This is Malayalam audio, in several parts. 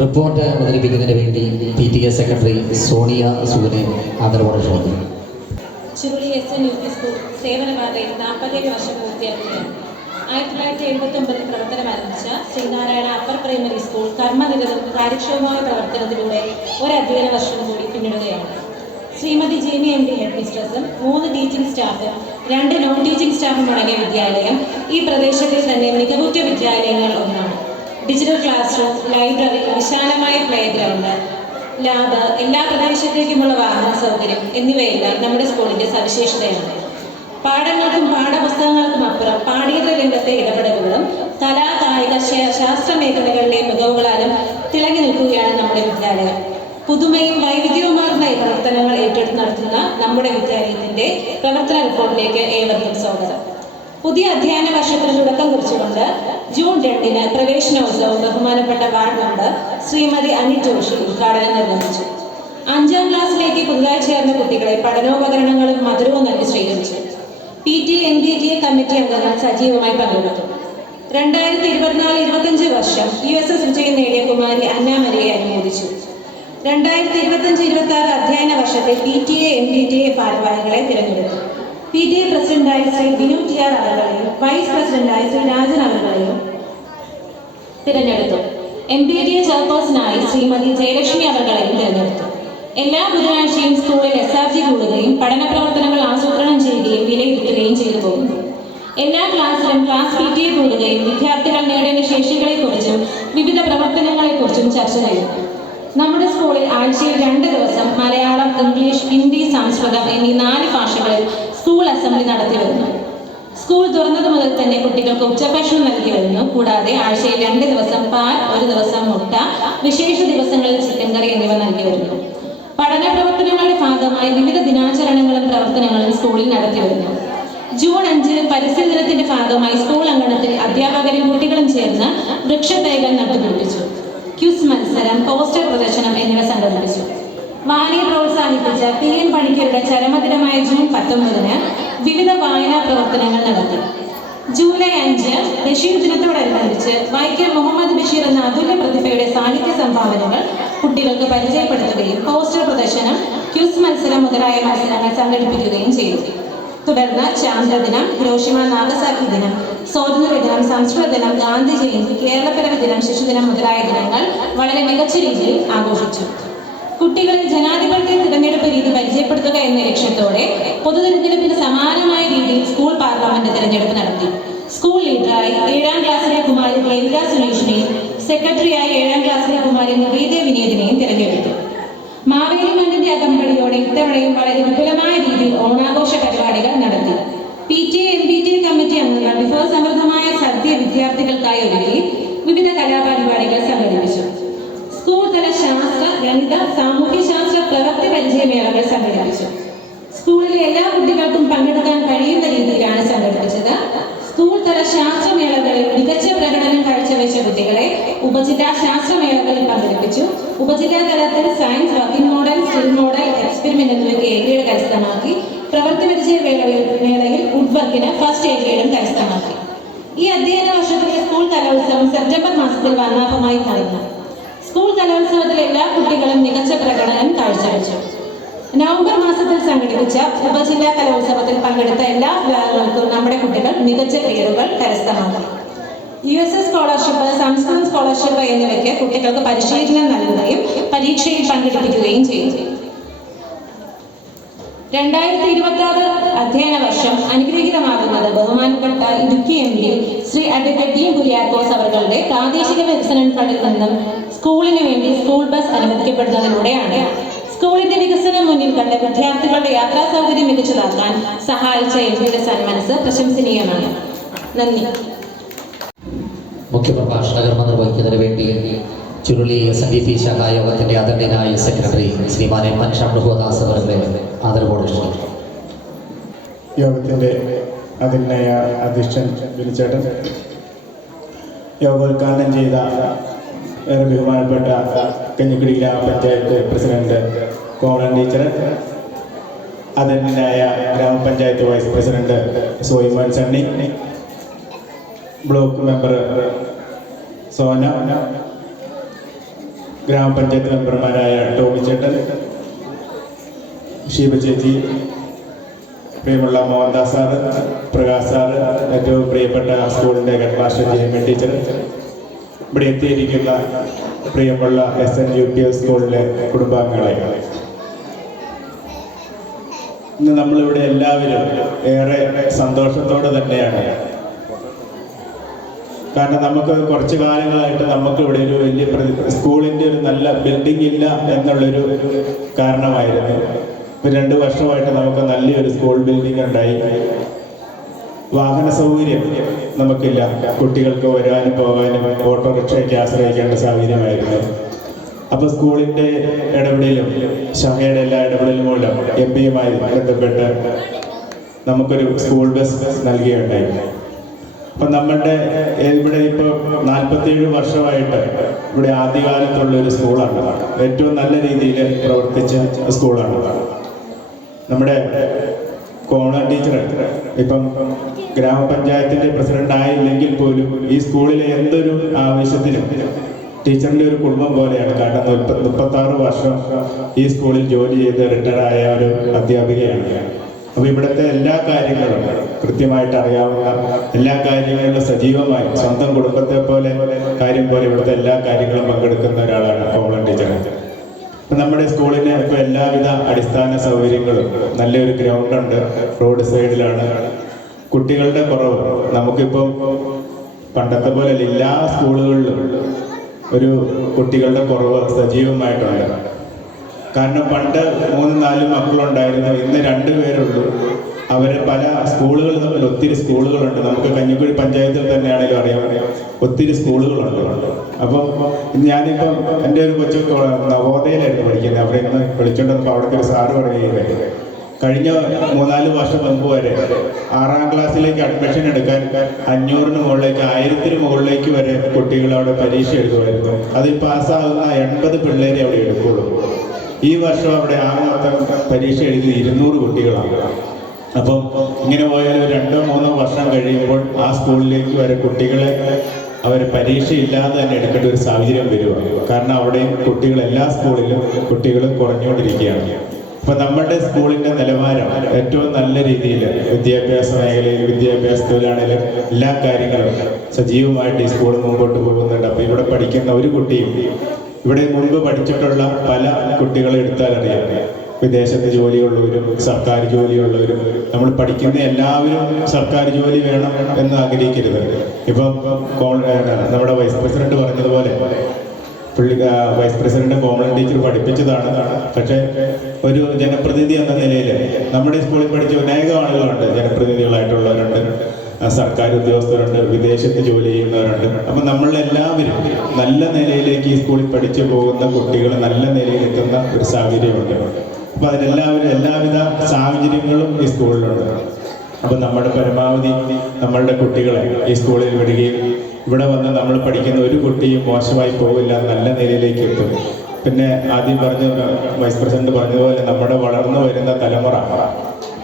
റിപ്പോർട്ട് അവതരിപ്പിക്കുന്നതിന് വേണ്ടി PTA സെക്രട്ടറി സോണിയ സുഗനെ ആദരവോടെ ക്ഷണിക്കുന്നു. ചുരുളി SN UP സ്കൂൾ സേവനപാതയിൽ 47 വർഷം പൂർത്തിയാക്കുകയാണ്. 1979 പ്രവർത്തനം ആരംഭിച്ച ശ്രീനാരായണ അപ്പർ പ്രൈമറി സ്കൂൾ കർമ്മനിരതം കാര്യക്ഷമമായ പ്രവർത്തനത്തിലൂടെ ഒരു അധ്യയന വർഷം കൂടി പിന്നിടുകയാണ്. ശ്രീമതി ജെമി MD ഹെഡ് മിസ്ട്രസും 3 ടീച്ചിംഗ് സ്റ്റാഫും 2 നോൺ ടീച്ചിംഗ് സ്റ്റാഫും അടങ്ങിയ വിദ്യാലയം ഈ പ്രദേശത്തിൽ തന്നെ മികവുറ്റ വിദ്യാലയങ്ങൾ ഒന്നാണ്. ഡിജിറ്റൽ ക്ലാസ് റൂം, ലൈബ്രറി, വിശാലമായ പ്ലേ ഗ്രൗണ്ട്, ലാബ്, എല്ലാ പ്രദേശത്തേക്കുമുള്ള വാഹന സൗകര്യം എന്നിവയെല്ലാം നമ്മുടെ സ്കൂളിൻ്റെ സവിശേഷതയാണ്. പാഠങ്ങൾക്കും പാഠപുസ്തകങ്ങൾക്കും അപ്പുറം പാഠ്യേതര രംഗത്തെ ഇടപെടലുകളും കലാ, കായിക, ശാസ്ത്ര മേഖലകളിലെ മികവുകളാലും തിളങ്ങി നിൽക്കുകയാണ് നമ്മുടെ വിദ്യാലയം. പുതുമയും വൈവിധ്യവുമാർന്ന പ്രവർത്തനങ്ങൾ ഏറ്റെടുത്ത് നടത്തുന്ന നമ്മുടെ വിദ്യാലയത്തിൻ്റെ പ്രവർത്തന റിപ്പോർട്ടിലേക്ക് ഏവർക്കും സ്വാഗതം. പുതിയ അധ്യയന വർഷത്തിന് തുടക്കം കുറിച്ചുകൊണ്ട് ജൂൺ 2-ന് പ്രവേശനോത്സവം ബഹുമാനപ്പെട്ട വാർഡ് മെമ്പർ ശ്രീമതി അനിൽ ജോഷി ഉദ്ഘാടനം നിർവഹിച്ചു. 5ാം ക്ലാസ്സിലേക്ക് പുതുതായി ചേർന്ന കുട്ടികളെ പഠനോപകരണങ്ങളും മധുരവും നൽകി സ്വീകരിച്ചു. PTA MPTA കമ്മിറ്റി അംഗങ്ങൾ സജീവമായി പങ്കെടുത്തു. 2024-25 വർഷം USS വിജയം നേടിയ കുമാരി അന്നാമരിയെ അനുമോദിച്ചു. 2025-26 അധ്യയന വർഷത്തെ PTA MPTA ഭാരവാഹികളെ തിരഞ്ഞെടുത്തു. PTA പ്രസിഡന്റായി ശ്രീ ബിനു TR അവர்களെയും വൈസ് പ്രസിഡന്റായി ശ്രീ രാജൻ അവர்களെയും തിരഞ്ഞെടുത്തു. MPTA ചെയർപേഴ്സണായി ശ്രീമതി ജയലക്ഷ്മി അവர்களെയും തിരഞ്ഞെടുത്തു. എല്ലാ ബുധനാഴ്ചയും സ്കൂളിൽ SRG കൂടുകയും പഠന പ്രവർത്തനങ്ങൾ ആസൂത്രണം ചെയ്യുകയും വിലയിരുത്തുകയും ചെയ്തു പോകുന്നു. എല്ലാ ക്ലാസ്സിലും ക്ലാസ് PTA കൂടുകയും വിദ്യാർത്ഥികൾ നേടേണ്ട ശേഷികളെക്കുറിച്ചും വിവിധ പ്രവർത്തനങ്ങളെക്കുറിച്ചും ചർച്ച ചെയ്യുന്നു. നമ്മുടെ സ്കൂളിൽ ആഴ്ചയിൽ 2 ദിവസം മലയാളം, ഇംഗ്ലീഷ്, ഹിന്ദി, സംസ്കൃതം എന്നീ 4 ഭാഷകളിൽ സ്കൂൾ അസംബ്ലി നടത്തി വരുന്നു. സ്കൂൾ തുറന്നത് മുതൽ തന്നെ കുട്ടികൾക്ക് ഉച്ചഭക്ഷണം നൽകി വരുന്നു. കൂടാതെ ആഴ്ചയിൽ 2 ദിവസം പാൽ, 1 ദിവസം മുട്ട, വിശേഷ ദിവസങ്ങളിൽ ചിക്കൻ കറി എന്നിവ നൽകി വരുന്നു. പഠന പ്രവർത്തനങ്ങളുടെ ഭാഗമായി വിവിധ ദിനാചരണങ്ങളും പ്രവർത്തനങ്ങളും സ്കൂളിൽ നടത്തി വരുന്നു. ജൂൺ 5 പരിസ്ഥിതി ദിനത്തിന്റെ ഭാഗമായി സ്കൂൾ അങ്കണത്തിൽ അധ്യാപകരും കുട്ടികളും ചേർന്ന് വൃക്ഷത്തൈകൾ നട്ടുപിടിപ്പിച്ചു. ക്യൂസ് മത്സരം, പോസ്റ്റർ പ്രദർശനം എന്നിവ സംഘടിപ്പിച്ചു. വായനയെ പ്രോത്സാഹിപ്പിച്ച PN പണിക്കരുടെ ചരമദിനമായ ജൂൺ 19-ന് വിവിധ വായനാ പ്രവർത്തനങ്ങൾ നടത്തി. ജൂലൈ 5 ബഷീർ ദിനത്തോടനുബന്ധിച്ച് വൈക്കം മുഹമ്മദ് ബഷീർ എന്ന അതുല്യ പ്രതിഭയുടെ സാഹിത്യ സംഭാവനകൾ കുട്ടികൾക്ക് പരിചയപ്പെടുത്തുകയും പോസ്റ്റർ പ്രദർശനം, ക്യൂസ് മത്സരം മുതലായ മത്സരങ്ങൾ സംഘടിപ്പിക്കുകയും ചെയ്തു. തുടർന്ന് ചാന്ദ്രദിനം, ഹിരോഷിമ നാഗസാക്കി ദിനം, സ്വാതന്ത്ര്യ ദിനം, സംസ്കൃത ദിനം, ഗാന്ധി ജയന്തി, കേരളപ്പിറവി ദിനം, ശിശുദിനം മുതലായ ദിനങ്ങൾ വളരെ മികച്ച രീതിയിൽ ആഘോഷിച്ചു. കുട്ടികളിൽ ജനാധിപത്യ തിരഞ്ഞെടുപ്പ് രീതി പരിചയപ്പെടുത്തുക എന്ന ലക്ഷ്യത്തോടെ പൊതുതെരഞ്ഞെടുപ്പിന് സമാനമായ രീതിയിൽ സ്കൂൾ പാർലമെന്റ് തിരഞ്ഞെടുപ്പ് നടത്തി. സ്കൂൾ ലീഡറായി 7ാം ക്ലാസ്സിലെ കുമാരി ദേവിക സുനീഷിനെയും സെക്രട്ടറിയായി 7ാം ക്ലാസ്സിലെ കുമാരി നിവേദ്യ വിനീതിനെയും തിരഞ്ഞെടുത്തു. മാവേലി മണ്ണിന്റെ അകമ്പടിയോടെ ഇത്തവണയും വളരെ വിപുലമായ രീതിയിൽ ഓണാഘോഷ പരിപാടികൾ നടത്തി. PTA MPTA കമ്മിറ്റി അംഗങ്ങൾ വിഭവസമൃദ്ധമായ സദ്യ വിദ്യാർത്ഥികൾക്കായി ഒരുക്കി വിവിധ കലാപരിപാടികൾ സംഘടിപ്പിച്ചു. സ്കൂൾ തല ശാസ്ത്ര, ഗണിത, സാമൂഹ്യശാസ്ത്ര പ്രവൃത്തി പരിചയമേളകൾ സംഘടിപ്പിച്ചു. സ്കൂളിലെ എല്ലാ കുട്ടികൾക്കും പങ്കെടുക്കാൻ കഴിയുന്ന രീതിയിലാണ് സംഘടിപ്പിച്ചത്. സ്കൂൾ തല ശാസ്ത്രമേളകളിൽ മികച്ച പ്രകടനം കാഴ്ചവെച്ച കുട്ടികളെ ഉപജില്ലാ ശാസ്ത്രമേളകളിൽ പങ്കെടുപ്പിച്ചു. ഉപജില്ലാ തലത്തിൽ science, working model, still model, experiment എന്നിവയ്ക്ക് A ഗ്രേഡ് കരസ്ഥമാക്കി. പ്രവൃത്തി പരിചയ മേളയിൽ വുഡ് വർക്കിന് ഫസ്റ്റ് A ഗ്രേഡും കരസ്ഥമാക്കി. ഈ അധ്യയന വർഷത്തിലെ സ്കൂൾ കലോത്സവം സെപ്റ്റംബർ മാസത്തിൽ വർണ്ണാഭമായി നടന്നു. സ്കൂൾ കലോത്സവത്തിൽ എല്ലാ കുട്ടികളും മികച്ച പ്രകടനം കാഴ്ചവെച്ചു. നവംബർ മാസത്തിൽ സംഘടിപ്പിച്ച ഉപജില്ലാ കലോത്സവത്തിൽ പങ്കെടുത്ത എല്ലാ വിഭാഗങ്ങൾക്കും നമ്മുടെ കുട്ടികൾ മികച്ച ഗ്രേഡുകൾ കരസ്ഥമാക്കി. USS സ്കോളർഷിപ്പ്, സംസ്കൃതം സ്കോളർഷിപ്പ് എന്നിവയ്ക്ക് കുട്ടികൾക്ക് പരിശീലനം നൽകുകയും പരീക്ഷയിൽ പങ്കെടുപ്പിക്കുകയും ചെയ്തു. 2026 അധ്യയന വർഷം അനുഗ്രഹീതമാകുന്നത് ബഹുമാനപ്പെട്ട Idukki MP Shri advocate D. Kuriakose അവരുടെ പ്രാദേശിക വികസന ഫണ്ടിൽ നിന്നും സ്കൂളിന് വേണ്ടി സ്കൂൾ ബസ് അനുവദിക്കപ്പെടുന്നതിലൂടെയാണ്. സ്കൂളിന്റെ വികസനം മുന്നിൽ കണ്ട വിദ്യാർത്ഥികളുടെ യാത്രാ സൗകര്യം മികച്ചതാക്കാൻ സഹായിച്ച MPയുടെ സന്മനസ് പ്രശംസനീയമാണ്. നന്ദി. മുഖ്യപ്രഭാഷണകർമ്മ നിർവഹിക്കുന്നതിന് വേണ്ടി ചുരുളി SNDP ശാഖായോഗത്തിന്റെ ആദരണീയനായ സെക്രട്ടറി ശ്രീമാൻ M. ഷംഡുഹോദാസ് അവരുടെ ആദരവോടെ ക്ഷണിക്കുന്നു. യോഗത്തിന്റെ ആദരണീയ അധ്യക്ഷൻ ബിനുചേട്ടൻ, യോഗോദ്ഘാടനം ചെയ്ത ഏറെ ബഹുമാനപ്പെട്ട കഞ്ഞിക്കുടി ഗ്രാമപഞ്ചായത്ത് പ്രസിഡന്റ് കോമളൻ ടീച്ചർ, ആദരണീയനായ ഗ്രാമപഞ്ചായത്ത് vice president Soyimon Sunny, block member Sona, ഗ്രാമപഞ്ചായത്ത് മെമ്പർമാരായ ടോമി ചേട്ടൻ, ഷീബ ചേച്ചി, പ്രിയമുള്ള മോഹൻദാസ് സാറ്, പ്രകാശ് സാറ്, ഏറ്റവും പ്രിയപ്പെട്ട സ്കൂളിൻ്റെ ഹെഡ് മാസ്റ്റർ ജയമൻ ടീച്ചർ, ഇവിടെ എത്തിയിരിക്കുന്ന പ്രിയമുള്ള SNUPS സ്കൂളിലെ കുടുംബാംഗങ്ങളെ, ഇന്ന് നമ്മളിവിടെ എല്ലാവരും ഏറെ സന്തോഷത്തോടെ തന്നെയാണ്. കാരണം നമുക്ക് കുറച്ച് കാലങ്ങളായിട്ട് നമുക്ക് ഇവിടെ ഒരു വലിയ സ്കൂളിൻ്റെ ഒരു നല്ല ബിൽഡിംഗ് ഇല്ല എന്നുള്ളൊരു കാരണമായിരുന്നു. 2 വർഷമായിട്ട് നമുക്ക് നല്ലൊരു സ്കൂൾ ബിൽഡിംഗ് ഉണ്ടായി. വാഹന സൗകര്യം നമുക്കില്ല, കുട്ടികൾക്ക് വരാനും പോകാനും ഓട്ടോറിക്ഷയ്ക്ക് ആശ്രയിക്കേണ്ട സാഹചര്യമായിരുന്നു. അപ്പോൾ സ്കൂളിൻ്റെ ഇടപെടലും ഷഹയുടെ എല്ലാ ഇടപെടലും മൂലം MPയുമായി ബന്ധപ്പെട്ട് നമുക്കൊരു സ്കൂൾ ബസ് നൽകുകയുണ്ടായി. അപ്പം നമ്മളുടെ ഇവിടെ ഇപ്പോൾ 47 വർഷമായിട്ട് ഇവിടെ ആദ്യകാലത്തുള്ളൊരു സ്കൂളാണ്, ഏറ്റവും നല്ല രീതിയിൽ പ്രവർത്തിച്ച സ്കൂളാണ്. നമ്മുടെ കോമൺ ടീച്ചർ ഇപ്പം ഗ്രാമപഞ്ചായത്തിൻ്റെ പ്രസിഡന്റ് ആയില്ലെങ്കിൽ പോലും ഈ സ്കൂളിലെ എന്തൊരു ആവശ്യത്തിനും ടീച്ചറിൻ്റെ ഒരു കുടുംബം പോലെയാണ്. കാരണം 36 വർഷം ഈ സ്കൂളിൽ ജോലി ചെയ്ത് റിട്ടയറായ ഒരു അധ്യാപികയാണ്. അപ്പോൾ ഇവിടുത്തെ എല്ലാ കാര്യങ്ങളും കൃത്യമായിട്ട് അറിയാവുന്ന, എല്ലാ കാര്യങ്ങളിലും സജീവമായി സ്വന്തം കുടുംബത്തെ പോലെ ഇവിടുത്തെ എല്ലാ കാര്യങ്ങളും പങ്കെടുക്കുന്ന ഒരാളാണ് കോമൺ ടീച്ചർ. അപ്പം നമ്മുടെ സ്കൂളിന് ഇപ്പോൾ എല്ലാവിധ അടിസ്ഥാന സൗകര്യങ്ങളും, നല്ലൊരു ഗ്രൗണ്ടുണ്ട്, റോഡ് സൈഡിലാണ്. കുട്ടികളുടെ കുറവ് നമുക്കിപ്പം പണ്ടത്തെ പോലെ എല്ലാ സ്കൂളുകളിലും ഒരു കുട്ടികളുടെ കുറവ് സജീവമായിട്ടുണ്ട്. കാരണം പണ്ട് 3-4 മക്കളുണ്ടായിരുന്നു, ഇന്ന് 2 പേരുള്ളൂ. അവരെ പല സ്കൂളുകൾ തമ്മിൽ ഒത്തിരി സ്കൂളുകളുണ്ട്. നമുക്ക് കഞ്ഞിക്കുഴി പഞ്ചായത്തിൽ തന്നെയാണെങ്കിലും അറിയാം, ഒത്തിരി സ്കൂളുകളുണ്ട്. അപ്പം ഞാനിപ്പം എൻ്റെ ഒരു കൊച്ചു നവോദയയിലായിരുന്നു പഠിക്കുന്നത്. അവിടെ ഇന്ന് വിളിച്ചുകൊണ്ടപ്പോൾ അവിടുത്തെ ഒരു സാറ് പറയുകയുണ്ടായി, കഴിഞ്ഞ 3-4 വർഷം മുമ്പ് വരെ 6ാം ക്ലാസ്സിലേക്ക് അഡ്മിഷൻ എടുക്കാൻ 500-ന് മുകളിലേക്ക് 1000-ന് മുകളിലേക്ക് വരെ കുട്ടികൾ അവിടെ പരീക്ഷ എഴുതുമായിരുന്നു. അതിൽ പാസ്സാകുന്ന 80 പിള്ളേരെ അവിടെ എടുക്കുള്ളൂ. ഈ വർഷം അവിടെ ആകെ പരീക്ഷ എഴുതി 200 കുട്ടികളാണ്. അപ്പം ഇങ്ങനെ പോയാൽ 2-3 വർഷം കഴിയുമ്പോൾ ആ സ്കൂളിലേക്ക് വരെ കുട്ടികളെ അവർ പരീക്ഷയില്ലാതെ തന്നെ എടുക്കേണ്ട ഒരു സാഹചര്യം വരിക. കാരണം അവിടെ കുട്ടികൾ, എല്ലാ സ്കൂളിലും കുട്ടികൾ കുറഞ്ഞുകൊണ്ടിരിക്കുകയാണ്. അപ്പം നമ്മുടെ സ്കൂളിൻ്റെ നിലവാരം ഏറ്റവും നല്ല രീതിയിൽ വിദ്യാഭ്യാസ മേഖലയിൽ, വിദ്യാഭ്യാസത്തിലാണെങ്കിലും എല്ലാ കാര്യങ്ങളും സജീവമായിട്ട് ഈ സ്കൂൾ മുമ്പോട്ട് പോകുന്നുണ്ട്. അപ്പോൾ ഇവിടെ പഠിക്കുന്ന ഒരു കുട്ടിയും, ഇവിടെ മുൻപ് പഠിച്ചിട്ടുള്ള പല കുട്ടികളെ എടുത്താലറിയാം, വിദേശത്ത് ജോലിയുള്ളവരും സർക്കാർ ജോലിയുള്ളവരും, നമ്മൾ പഠിക്കുന്ന എല്ലാവരും സർക്കാർ ജോലി വേണം എന്ന് ആഗ്രഹിക്കരുത്. ഇപ്പം നമ്മുടെ വൈസ് പ്രസിഡന്റ് പറഞ്ഞതുപോലെ വൈസ് പ്രസിഡന്റ് കോമൺ ടീച്ചർ പഠിപ്പിച്ചതാണ്. പക്ഷേ ഒരു ജനപ്രതിനിധി എന്ന നിലയിൽ നമ്മുടെ സ്കൂളിൽ പഠിച്ച അനേകം ആളുകളുണ്ട്, ജനപ്രതിനിധികളായിട്ടുള്ളവരുണ്ട്, സർക്കാർ ഉദ്യോഗസ്ഥരുണ്ട്, വിദേശത്ത് ജോലി ചെയ്യുന്നവരുണ്ട്. അപ്പം നമ്മളെല്ലാവരും നല്ല നിലയിലേക്ക് ഈ സ്കൂളിൽ പഠിച്ചു പോകുന്ന കുട്ടികൾ നല്ല നിലയിൽ എത്തുന്ന ഒരു സാഹചര്യമുണ്ട്. അപ്പം അതിനെല്ലാവരും എല്ലാവിധ സാഹചര്യങ്ങളും ഈ സ്കൂളിലുണ്ട്. അപ്പം നമ്മുടെ പരമാവധി നമ്മളുടെ കുട്ടികളെ ഈ സ്കൂളിൽ വിടുകയും ഇവിടെ വന്ന് നമ്മൾ പഠിക്കുന്ന ഒരു കുട്ടിയും മോശമായി പോകില്ല, നല്ല നിലയിലേക്ക് എത്തും. പിന്നെ ആദ്യം വൈസ് പ്രസിഡന്റ് പറഞ്ഞതുപോലെ നമ്മുടെ വളർന്നു വരുന്ന തലമുറ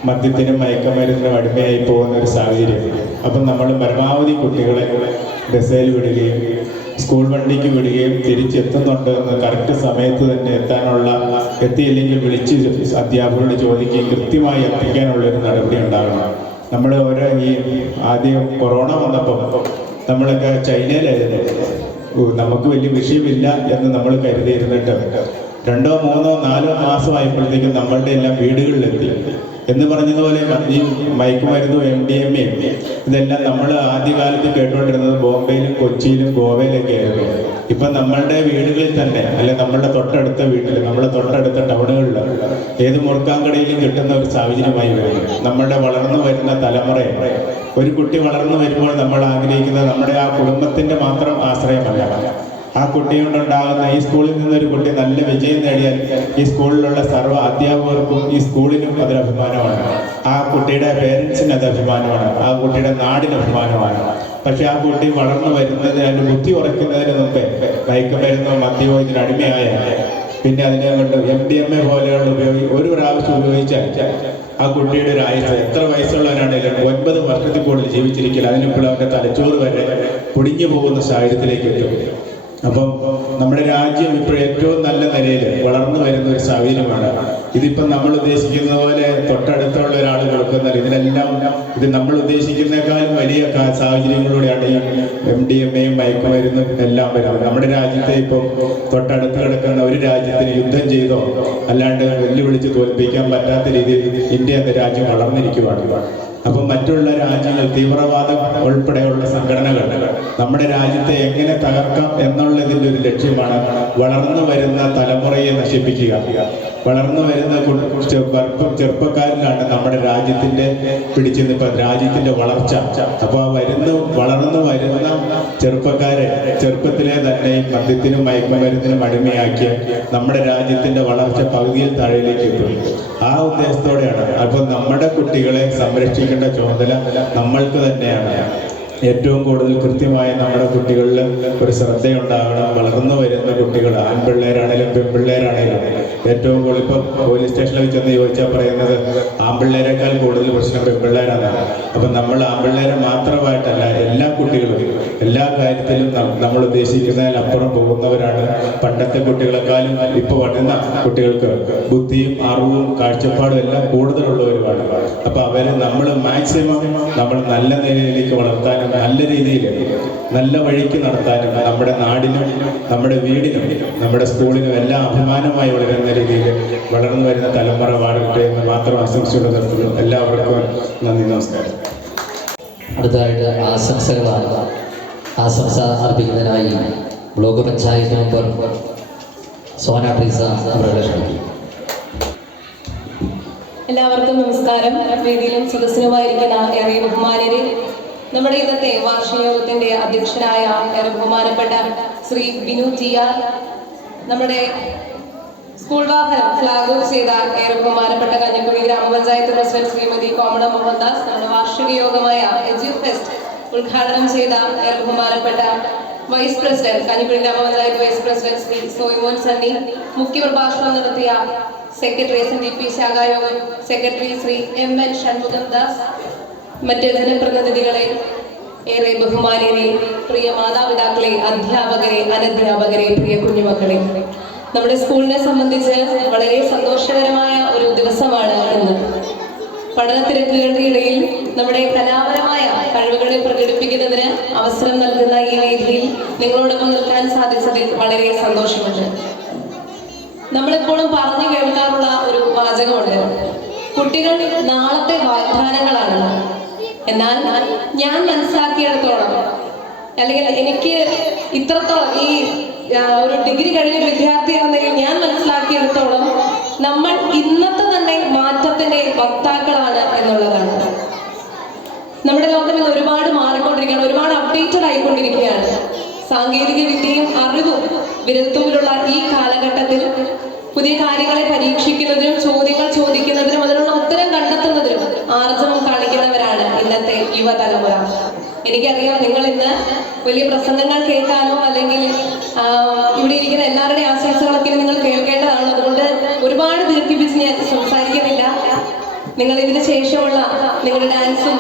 മദ്യത്തിനും മയക്കമരുന്നിനും അടിമയായി പോകുന്ന ഒരു സാഹചര്യം. അപ്പം നമ്മൾ പരമാവധി കുട്ടികളെ ബസ്സിൽ വിടുകയും സ്കൂൾ വണ്ടിക്ക് വിടുകയും തിരിച്ചെത്തുന്നുണ്ട് എന്ന് കറക്റ്റ് സമയത്ത് തന്നെ എത്തിയില്ലെങ്കിൽ വിളിച്ച് അധ്യാപകരോട് ചോദിക്കുകയും കൃത്യമായി എത്തിക്കാനുള്ളൊരു നടപടി ഉണ്ടാകണം. നമ്മൾ ഈ ആദ്യം കൊറോണ വന്നപ്പോൾ നമ്മളൊക്കെ ചൈനയിലായിരുന്നു, നമുക്ക് വലിയ വിഷയമില്ല എന്ന് നമ്മൾ കരുതിയിരുന്നിട്ട് 2-3-4 മാസമായപ്പോഴത്തേക്കും നമ്മളുടെ എല്ലാം വീടുകളിലെത്തി. എന്ന് പറഞ്ഞതുപോലെ ഈ മയക്കുമരുന്നും MDMA ഇതെല്ലാം നമ്മൾ ആദ്യകാലത്ത് കേട്ടുകൊണ്ടിരുന്നത് ബോംബെയിലും കൊച്ചിയിലും ഗോവയിലൊക്കെ ആയിരുന്നു. ഇപ്പം നമ്മളുടെ വീടുകളിൽ തന്നെ, അല്ലെ നമ്മളുടെ തൊട്ടടുത്ത വീട്ടിൽ, നമ്മുടെ തൊട്ടടുത്ത ടൗണുകളിൽ ഏത് മുറുക്കാൻകടയിലും കിട്ടുന്ന ഒരു സാഹചര്യമായി വരുന്നു. നമ്മളുടെ വളർന്നു വരുന്ന തലമുറയെ, ഒരു കുട്ടി വളർന്നു വരുമ്പോൾ നമ്മൾ ആഗ്രഹിക്കുന്നത് നമ്മുടെ ആ കുടുംബത്തിൻ്റെ മാത്രം ആശ്രയമല്ല, ആ കുട്ടി കൊണ്ടുണ്ടാകുന്ന, ഈ സ്കൂളിൽ നിന്നൊരു കുട്ടി നല്ല വിജയം നേടിയാൽ ഈ സ്കൂളിലുള്ള സർവ്വ അധ്യാപകർക്കും ഈ സ്കൂളിനും അതൊരു അഭിമാനമാണ്, ആ കുട്ടിയുടെ പേരൻസിന് അത് അഭിമാനമാണ്, ആ കുട്ടിയുടെ നാടിന് അഭിമാനമാണ്. പക്ഷെ ആ കുട്ടി വളർന്നു വരുന്നതിന്, അതിൻ്റെ ബുദ്ധി ഉറയ്ക്കുന്നതിന് മുമ്പേ മയക്കുമരുന്നോ മദ്യമോ ഇതിന് അടിമയായ പിന്നെ അതിനെ കൊണ്ട് MDMA പോലെയുള്ള ഒരു പ്രാവശ്യം ഉപയോഗിച്ചാൽ ആ കുട്ടിയുടെ ഒരു ആയുസ്, എത്ര വയസ്സുള്ളവരാണെങ്കിലും 9 വർഷത്തിൽ കൂടുതൽ ജീവിച്ചിരിക്കില്ല. അതിനിപ്പോൾ അവൻ്റെ തലച്ചോറ് വരെ പൊടിഞ്ഞു പോകുന്ന സാഹചര്യത്തിലേക്ക് എത്തും. അപ്പം നമ്മുടെ രാജ്യം ഇപ്പോൾ ഏറ്റവും നല്ല നിലയിൽ വളർന്നു വരുന്ന ഒരു സാഹചര്യമാണ്. ഇതിപ്പം നമ്മൾ ഉദ്ദേശിക്കുന്ന പോലെ തൊട്ടടുത്തുള്ള ഒരാൾ കേൾക്കുന്നില്ല. ഇതിനെല്ലാം ഇത് നമ്മൾ ഉദ്ദേശിക്കുന്നേക്കാളും വലിയ സാഹചര്യങ്ങളിലൂടെയാണ് ഈ MDMA-യും മയക്കുമരുന്നും എല്ലാം വരുന്നത്. നമ്മുടെ രാജ്യത്തെ ഇപ്പം തൊട്ടടുത്ത് കിടക്കുന്ന ഒരു രാജ്യത്തിന് യുദ്ധം ചെയ്തോ അല്ലാണ്ട് വെല്ലുവിളിച്ച് തോൽപ്പിക്കാൻ പറ്റാത്ത രീതിയിൽ ഇന്ത്യ എന്ന രാജ്യം വളർന്നിരിക്കുകയാണ്. അപ്പം മറ്റുള്ള രാജ്യങ്ങൾ, തീവ്രവാദം ഉൾപ്പെടെയുള്ള സംഘടനകൾ നമ്മുടെ രാജ്യത്തെ എങ്ങനെ തകർക്കാം എന്നുള്ളതിൻ്റെ ഒരു ലക്ഷ്യമാണ് വളർന്നു വരുന്ന തലമുറയെ നശിപ്പിക്കുക. വളർന്നു വരുന്ന ചെറുപ്പക്കാരിലാണ് നമ്മുടെ രാജ്യത്തിൻ്റെ പിടിച്ചു നിൽപ്പ്, രാജ്യത്തിൻ്റെ വളർച്ച. അപ്പോൾ വളർന്നു വരുന്ന ചെറുപ്പക്കാരെ ചെറുപ്പത്തിലെ തന്നെ മദ്യത്തിനും മയക്കുമരുന്നിനും അടിമയാക്കിയ നമ്മുടെ രാജ്യത്തിൻ്റെ വളർച്ച പകുതിയിൽ താഴേക്ക് എത്തും. ആ ഉദ്ദേശത്തോടെയാണ്. അപ്പോൾ നമ്മുടെ കുട്ടികളെ സംരക്ഷിക്കേണ്ട ചുമതല നമ്മൾക്ക് തന്നെയാണ്. ഏറ്റവും കൂടുതൽ കൃത്യമായി നമ്മുടെ കുട്ടികളിൽ ഒരു ശ്രദ്ധയുണ്ടാകണം. വളർന്നു വരുന്ന കുട്ടികൾ, ആൺപിള്ളേരാണേലും പെൺപിള്ളേരാണേലും, ഏറ്റവും കൂടുതൽ ഇപ്പം പോലീസ് സ്റ്റേഷനിൽ ചെന്ന് ചോദിച്ചാൽ പറയുന്നത് ആൺപിള്ളേരെക്കാൾ കൂടുതൽ പ്രശ്നം പെൺപിള്ളേരാണ്. അപ്പം നമ്മൾ ആൺപിള്ളേരെ മാത്രമായിട്ടല്ല, എല്ലാ കുട്ടികളും എല്ലാ കാര്യത്തിലും നമ്മൾ ഉദ്ദേശിക്കുന്നതിലപ്പുറം പോകുന്നവരാണ്. പണ്ടത്തെ കുട്ടികളെക്കാളും ഇപ്പോൾ വരുന്ന കുട്ടികൾക്ക് ബുദ്ധിയും അറിവും കാഴ്ചപ്പാടും എല്ലാം കൂടുതലുള്ളവരുമാണ്. അപ്പം അവരെ നമ്മൾ മാക്സിമം നമ്മൾ നല്ല നിലയിലേക്ക് വളർത്താനും നല്ല രീതിയിൽ നല്ല വഴിക്ക് നടത്താനും നമ്മുടെ നാടിനും നമ്മുടെ വീടിനും നമ്മുടെ സ്കൂളിനും എല്ലാം അഭിമാനമായി വളരുന്ന രീതിയിൽ വളർന്നു വരുന്ന തലമുറ വാഴട്ടെ എന്ന് മാത്രം ആശംസിച്ചുകൊണ്ട് നിർത്തുന്നു. എല്ലാവർക്കും നന്ദി, നമസ്കാരം. അടുത്തതായിട്ട് ആശംസകളാണ്. ആശംസ അർപ്പിക്കുന്നതിനായി ബ്ലോക്ക് പഞ്ചായത്ത് മെമ്പർ സോന ട്രീസ അവരുടെ ക്ഷണിക്കും. എല്ലാവർക്കും നമസ്കാരം. വേദിയിലും സദസ്സിനുമായിരിക്കുന്ന ഏറെ ബഹുമാന്യരെ, നമ്മുടെ ഇന്നത്തെ വാർഷിക യോഗത്തിന്റെ അധ്യക്ഷനായ ഏറെ ബഹുമാനപ്പെട്ട ശ്രീ ബിനു ടിആർ, നമ്മുടെ സ്കൂൾ വാഹനം ഫ്ലാഗ് ഓഫ് ചെയ്ത ഏറെ ബഹുമാനപ്പെട്ട കഞ്ഞിക്കുഴി ഗ്രാമപഞ്ചായത്ത് പ്രസിഡന്റ് ശ്രീമതി കോമള മോഹൻദാസ്, നമ്മുടെ വാർഷിക യോഗമായ എഡ്യൂഫെസ്റ്റ് ഉദ്ഘാടനം ചെയ്ത ഏറെ ബഹുമാനപ്പെട്ട വൈസ് പ്രസിഡന്റ് കഞ്ഞിക്കുഴി ഗ്രാമപഞ്ചായത്ത് vice president Shri Soymon Sunny, മുഖ്യപ്രഭാഷണം നടത്തിയ സെക്രട്ടറി SNDP ശാഖായോഗം സെക്രട്ടറി ശ്രീ MN ഷൺമുഖം ദാസ്, മറ്റ് ജനപ്രതിനിധികളെ, ഏറെ ബഹുമാന്യരെ, പ്രിയ മാതാപിതാക്കളെ, അധ്യാപകരെ, അനധ്യാപകരെ, പ്രിയ കുഞ്ഞുമക്കളെ, നമ്മുടെ സ്കൂളിനെ സംബന്ധിച്ച് വളരെ സന്തോഷകരമായ ഒരു ദിവസമാണ് ഇന്ന്. പഠനത്തിരക്കുകളുടെ ഇടയിൽ നമ്മുടെ കലാപരമായ കഴിവുകളെ പ്രകടിപ്പിക്കുന്നതിന് അവസരം നൽകുന്ന ഈ വേദിയിൽ നിങ്ങളോടൊപ്പം നിൽക്കാൻ സാധിച്ചതിൽ വളരെ സന്തോഷമുണ്ട്. നമ്മളെപ്പോഴും പറഞ്ഞു കേൾക്കാറുള്ള ഒരു വാചകമുണ്ട്, കുട്ടികൾ നാളത്തെ വാഗ്ദാനങ്ങളാണ്. എന്നാൽ ഞാൻ മനസ്സിലാക്കിയിടത്തോളം, അല്ലെങ്കിൽ എനിക്ക് ഇത്രത്തോളം ഈ ഒരു ഡിഗ്രി കഴിഞ്ഞ വിദ്യാർത്ഥിയാണെന്നെങ്കിൽ ഞാൻ മനസ്സിലാക്കിയിടത്തോളം നമ്മൾ ഇന്നത്തെ തന്നെ മാറ്റത്തിന്റെ വക്താക്കളാണ് എന്നുള്ളതാണ്. നമ്മുടെ ലോകം ഇന്ന് ഒരുപാട് മാറിക്കൊണ്ടിരിക്കുകയാണ്, ഒരുപാട് അപ്ഡേറ്റഡ് ആയിക്കൊണ്ടിരിക്കുകയാണ്. സാങ്കേതിക വിദ്യയും അറിവും വിരൽത്തുമ്പിലുള്ള ഈ കാലഘട്ടത്തിൽ പുതിയ കാര്യങ്ങളെ പരീക്ഷിക്കുന്നതിനും ചോദ്യങ്ങൾ ചോദിക്കുന്നതിനും അതിനുള്ള ഉത്തരം കണ്ടെത്തുന്നതിനും ആർജവം കാണിക്കുന്നവരാണ് ഇന്നത്തെ യുവതലമുറ. എനിക്കറിയാം, നിങ്ങൾ ഇന്ന് വലിയ പ്രസംഗങ്ങൾ കേൾക്കാനോ അല്ലെങ്കിൽ ഇവിടെ ഇരിക്കുന്ന എല്ലാവരുടെയും ആശംസകളൊക്കെ നിങ്ങൾ കേൾക്കേണ്ടതാണ്. അതുകൊണ്ട് ഒരുപാട് ദീർഘിപ്പിച്ച് ഞാൻ സംസാരിക്കുന്നില്ല. നിങ്ങൾ ഇതിന് ശേഷമുള്ള നിങ്ങളുടെ ഡാൻസും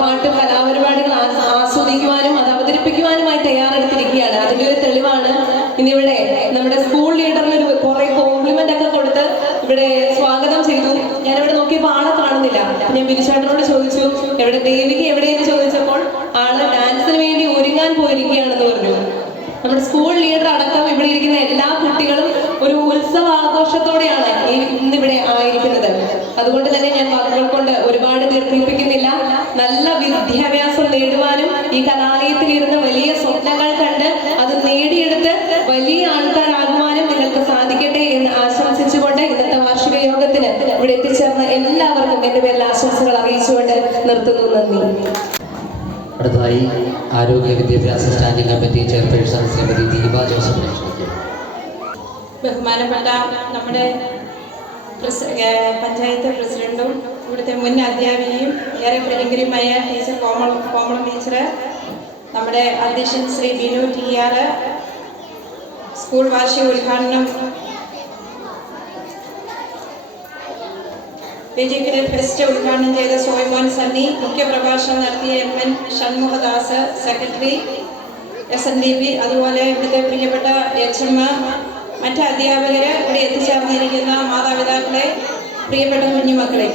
പാട്ടും കലാപരിപാടികൾ ആസ്വദിക്കുവാനും അത് അവതരിപ്പിക്കുവാനുമായി തയ്യാറെടുത്തിരിക്കുകയാണ്. അതിൻ്റെ ഒരു തെളിവാണ് ഇന്നിവിടെ നമ്മുടെ സ്കൂൾ ലീഡറിന് കുറെ കോംപ്ലിമെന്റ് ഒക്കെ കൊടുത്ത് ഇവിടെ സ്വാഗതം ചെയ്തു. ഞാനിവിടെ നോക്കിയപ്പോൾ ആളെ കാണുന്നില്ല. ഞാൻ ബിനുചേട്ടനോട് ചോദിച്ചു, എവിടെ ദേവിക എവിടെയെന്ന് ചോദിച്ചപ്പോൾ ആള് ഡാൻസിന് വേണ്ടി ഒരുങ്ങാൻ പോയിരിക്കുകയാണെന്ന് പറഞ്ഞു. നമ്മുടെ സ്കൂൾ ലീഡർ അടക്കം ഇവിടെ ഇരിക്കുന്ന എല്ലാ കുട്ടികളും ഒരു ഉത്സവ ആഘോഷത്തോടെയാണ് ഇന്നിവിടെ ആയിരിക്കുന്നത്. അതുകൊണ്ട് തന്നെ ഞാൻ വാക്കുകൾ കൊണ്ട് ഒരുപാട് ദീർഘിപ്പിക്കുന്നില്ല. നല്ല വിദ്യാഭ്യാസം നേടുവാനും ഈ കലാലയത്തിൽ ഇരുന്ന് വലിയ സ്വപ്നങ്ങൾ കണ്ട് അത് നേടിയെടുത്ത് വലിയ ആൾക്കാരാകുവാനും നിങ്ങൾക്ക് സാധിക്കട്ടെ എന്ന് ആശംസിച്ചുകൊണ്ട് ഇന്നത്തെ വാർഷിക യോഗത്തിന് ഇവിടെ എത്തിച്ചേർന്ന എല്ലാവർക്കും എന്റെ പേരിൽ ആശംസകൾ അറിയിച്ചുകൊണ്ട് നിർത്തുന്നു. നന്ദി. അടുത്തതായി ആരോഗ്യ വിദ്യാഭ്യാസ standing committee chairperson Shrimati Deepa Joseph. ബഹുമാനപ്പെട്ട നമ്മുടെ പഞ്ചായത്ത് പ്രസിഡന്റും ഇവിടുത്തെ മുൻ അധ്യാപികയും ഏറെ പ്രിയങ്കരിയുമായ ടീച്ചർ കോമളം ടീച്ചർ, നമ്മുടെ അധ്യക്ഷൻ ശ്രീ ബിനു ടിആർ, സ്കൂൾ വാർഷിക ഉദ്ഘാടനം ഫെസ്റ്റ് ഉദ്ഘാടനം ചെയ്ത സോയ്മോൻ സണ്ണി, മുഖ്യപ്രഭാഷണം നടത്തിയ MN ഷൺമുഖദാസ്, സെക്രട്ടറി SNDP, അതുപോലെ ഇവിടുത്തെ പ്രിയപ്പെട്ട HM, മറ്റ് അധ്യാപകർ, ഇവിടെ എത്തിച്ചേർന്നിരിക്കുന്ന മാതാപിതാക്കളെ, പ്രിയപ്പെട്ട കുഞ്ഞുമക്കളെ,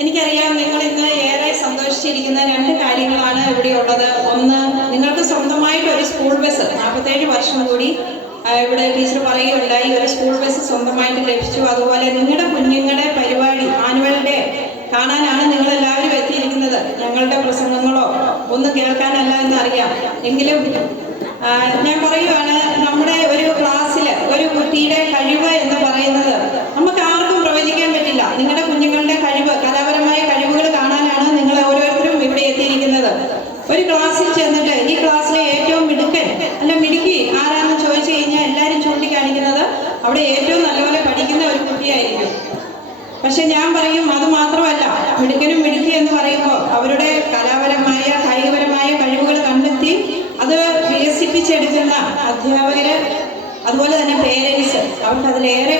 എനിക്കറിയാം നിങ്ങൾ ഇന്ന് ഏറെ സന്തോഷിച്ചിരിക്കുന്ന രണ്ട് കാര്യങ്ങളാണ് ഇവിടെയുള്ളത്. ഒന്ന്, നിങ്ങൾക്ക് സ്വന്തമായിട്ട് ഒരു സ്കൂൾ ബസ് 47 വർഷം കൂടി ഇവിടെ ടീച്ചർ പറയുകയുണ്ടായി, ഒരു സ്കൂൾ ബസ് സ്വന്തമായിട്ട് ലഭിച്ചു. അതുപോലെ നിങ്ങളുടെ കുഞ്ഞുങ്ങളുടെ പരിപാടി ആനുവൽ ഡേ കാണാനാണ് നിങ്ങളെല്ലാവരും എത്തിയിരിക്കുന്നത്. ഞങ്ങളുടെ പ്രസംഗങ്ങളോ ഒന്നും കേൾക്കാനല്ല എന്നറിയാം. എങ്കിലും ഞാൻ പറയുവാണ്, നമ്മുടെ ഒരു ക്ലാസ്സിൽ ഒരു കുട്ടിയുടെ കഴിവ് എന്ന് പറയുന്നത് നമുക്ക് ആർക്കും പ്രവചിക്കാൻ പറ്റില്ല. നിങ്ങളുടെ കുഞ്ഞുങ്ങളുടെ കഴിവ്, കലാപരമായ കഴിവുകൾ കാണാനാണ് നിങ്ങൾ ഓരോരുത്തരും ഇവിടെ എത്തിയിരിക്കുന്നത്. ഒരു ക്ലാസ്സിൽ ചെന്നിട്ട് ഈ ക്ലാസ്സിലെ ഏറ്റവും മിടുക്കൻ അല്ല മിടുക്കി ആരാണെന്ന് ചോദിച്ചു കഴിഞ്ഞാൽ എല്ലാവരും ചൂണ്ടിക്കാണിക്കുന്നത് അവിടെ ഏറ്റവും നല്ലപോലെ പഠിക്കുന്ന ഒരു കുട്ടിയായിരിക്കും. പക്ഷെ ഞാൻ പറയും, അത് മാത്രമല്ല, മിടുക്കനും മിടുക്കി എന്ന് പറയുമ്പോൾ അവരുടെ കലാപരമായ കായികപരമായ കഴിവുകൾ കണ്ടെത്തി അത് വികസിപ്പിച്ചെടുക്കുന്ന അധ്യാപകര്, അതുപോലെ തന്നെ പേരൻസ്, അവർക്ക് അതിലേറെ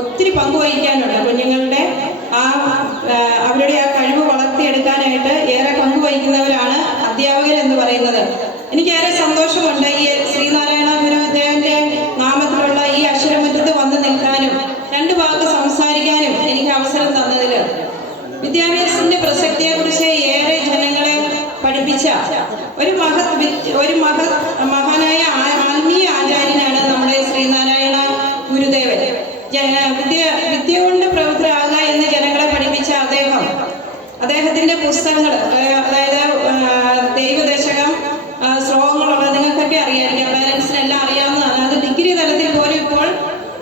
ഒത്തിരി പങ്കുവഹിക്കാനുണ്ട്. കുഞ്ഞുങ്ങളുടെ അവരുടെ ആ കഴിവ് വളർത്തിയെടുക്കാനായിട്ട് ഏറെ പങ്കുവഹിക്കുന്നവരാണ് അധ്യാപകർ എന്ന് പറയുന്നത്. എനിക്കേറെ സന്തോഷമുണ്ട് ഈ ശ്രീനാരായണ ഗുരുദേവന്റെ നാമത്തിലുള്ള ഈ അക്ഷരമുറ്റത്ത് വന്ന് നിൽക്കാനും രണ്ട് വാക്ക് സംസാരിക്കാനും എനിക്ക് അവസരം തന്നതിൽ. വിദ്യാഭ്യാസത്തിന്റെ പ്രസക്തിയെക്കുറിച്ച് ഏറെ ജനങ്ങളെ പഠിപ്പിച്ച ഒരു മഹാനായ ആത്മീയ ആചാര്യനാണ് നമ്മുടെ ശ്രീനാരായണ ഗുരുദേവൻ. വിദ്യ കൊണ്ട് പ്രവൃത്തരാകുക എന്ന് ജനങ്ങളെ പഠിപ്പിച്ച അദ്ദേഹത്തിന്റെ പുസ്തകങ്ങൾ, അതായത് ദൈവദശകം, ശ്ലോകങ്ങളുള്ള നിങ്ങൾക്കൊക്കെ അറിയാമായിരിക്കും, പേരൻസിനെല്ലാം അറിയാവുന്നതാണ്. അത് ഡിഗ്രി തലത്തിൽ പോലും ഇപ്പോൾ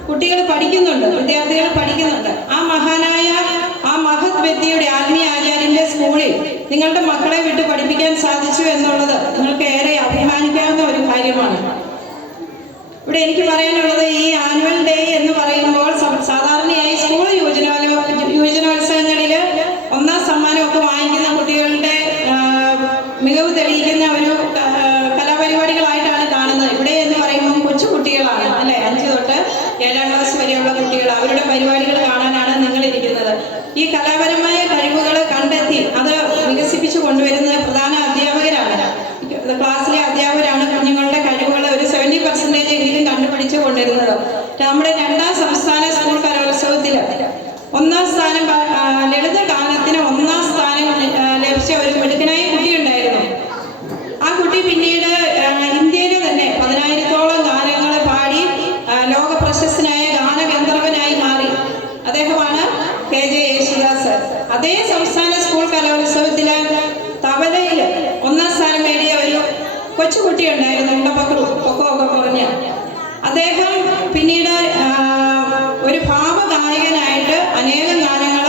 കുട്ടികൾ പഠിക്കുന്നുണ്ട്, വിദ്യാർത്ഥികൾ പഠിക്കുന്നുണ്ട്. ആ മഹത് വ്യക്തിയുടെ ആത്മീയ ആചാര്യന്റെ സ്കൂളിൽ നിങ്ങളുടെ മക്കളെ വിട്ട് പഠിപ്പിക്കാൻ സാധിച്ചു എന്നുള്ളത് നിങ്ങൾക്ക് ഏറെ അഭിമാനിക്കാവുന്ന ഒരു കാര്യമാണ്. ഇവിടെ എനിക്ക് പറയാനുള്ളത്, ഈ ആനുവൽ ഡേ എന്ന് പറയുമ്പോൾ സാധാരണയായി സ്കൂൾ യുവജനോത്സവങ്ങളിൽ ഒന്നാം സമ്മാനമൊക്കെ വാങ്ങിക്കുന്ന കുട്ടികളുടെ മികവ് തെളിയിക്കുന്ന ഒരു കലാപരിപാടികളായിട്ടാണ് കാണുന്നത്. ഇവിടെ എന്ന് പറയുമ്പോൾ കൊച്ചു കുട്ടികളാണ് അല്ലെ, 5 തൊട്ട് 7ാം ക്ലാസ് വരെയുള്ള കുട്ടികൾ, അവരുടെ പരിപാടികൾ കാണാനാണ് നിങ്ങളിരിക്കുന്നത്. ഈ കലാപരമായ കഴിവുകൾ കണ്ടെത്തി അത് വികസിപ്പിച്ചു കൊണ്ടുവരുന്ന പ്രധാന അധ്യാപകരാണ്, ക്ലാസ്സിലെ അധ്യാപകരാണ്. കുഞ്ഞുങ്ങളുടെ കഴിവുകൾ ഒരു 70% എങ്കിലും കണ്ടുപിടിച്ചു കൊണ്ടിരുന്നത്. നമ്മുടെ 2ാം സംസ്ഥാന സ്കൂൾ കലോത്സവത്തിൽ 1ാം സ്ഥാനം, ലളിത ഗാനത്തിന് 1ാം സ്ഥാനം ലഭിച്ച ഒരു മിടുക്കനായ കുട്ടിയുണ്ടായിരുന്നു. ആ കുട്ടി പിന്നീട് ഇന്ത്യയിലെ തന്നെ 10,000-ഓളം ഗാനങ്ങൾ പാടി ലോക പ്രശസ്തനായ ഗാനഗന്ധർവനായി മാറി. അദ്ദേഹമാണ് KJ യേശുദാസ്. അതേ സംസ്ഥാന സ്കൂൾ കലോത്സവത്തില് തബലയിൽ 1ാം സ്ഥാനം നേടിയ ഒരു കൊച്ചുകുട്ടി ഉണ്ടായിരുന്നു, പൊക്കമൊക്കെ കുറഞ്ഞ്. അദ്ദേഹം പിന്നീട് ഒരു ഭാവഗായകനായിട്ട് അനേകം ഗാനങ്ങൾ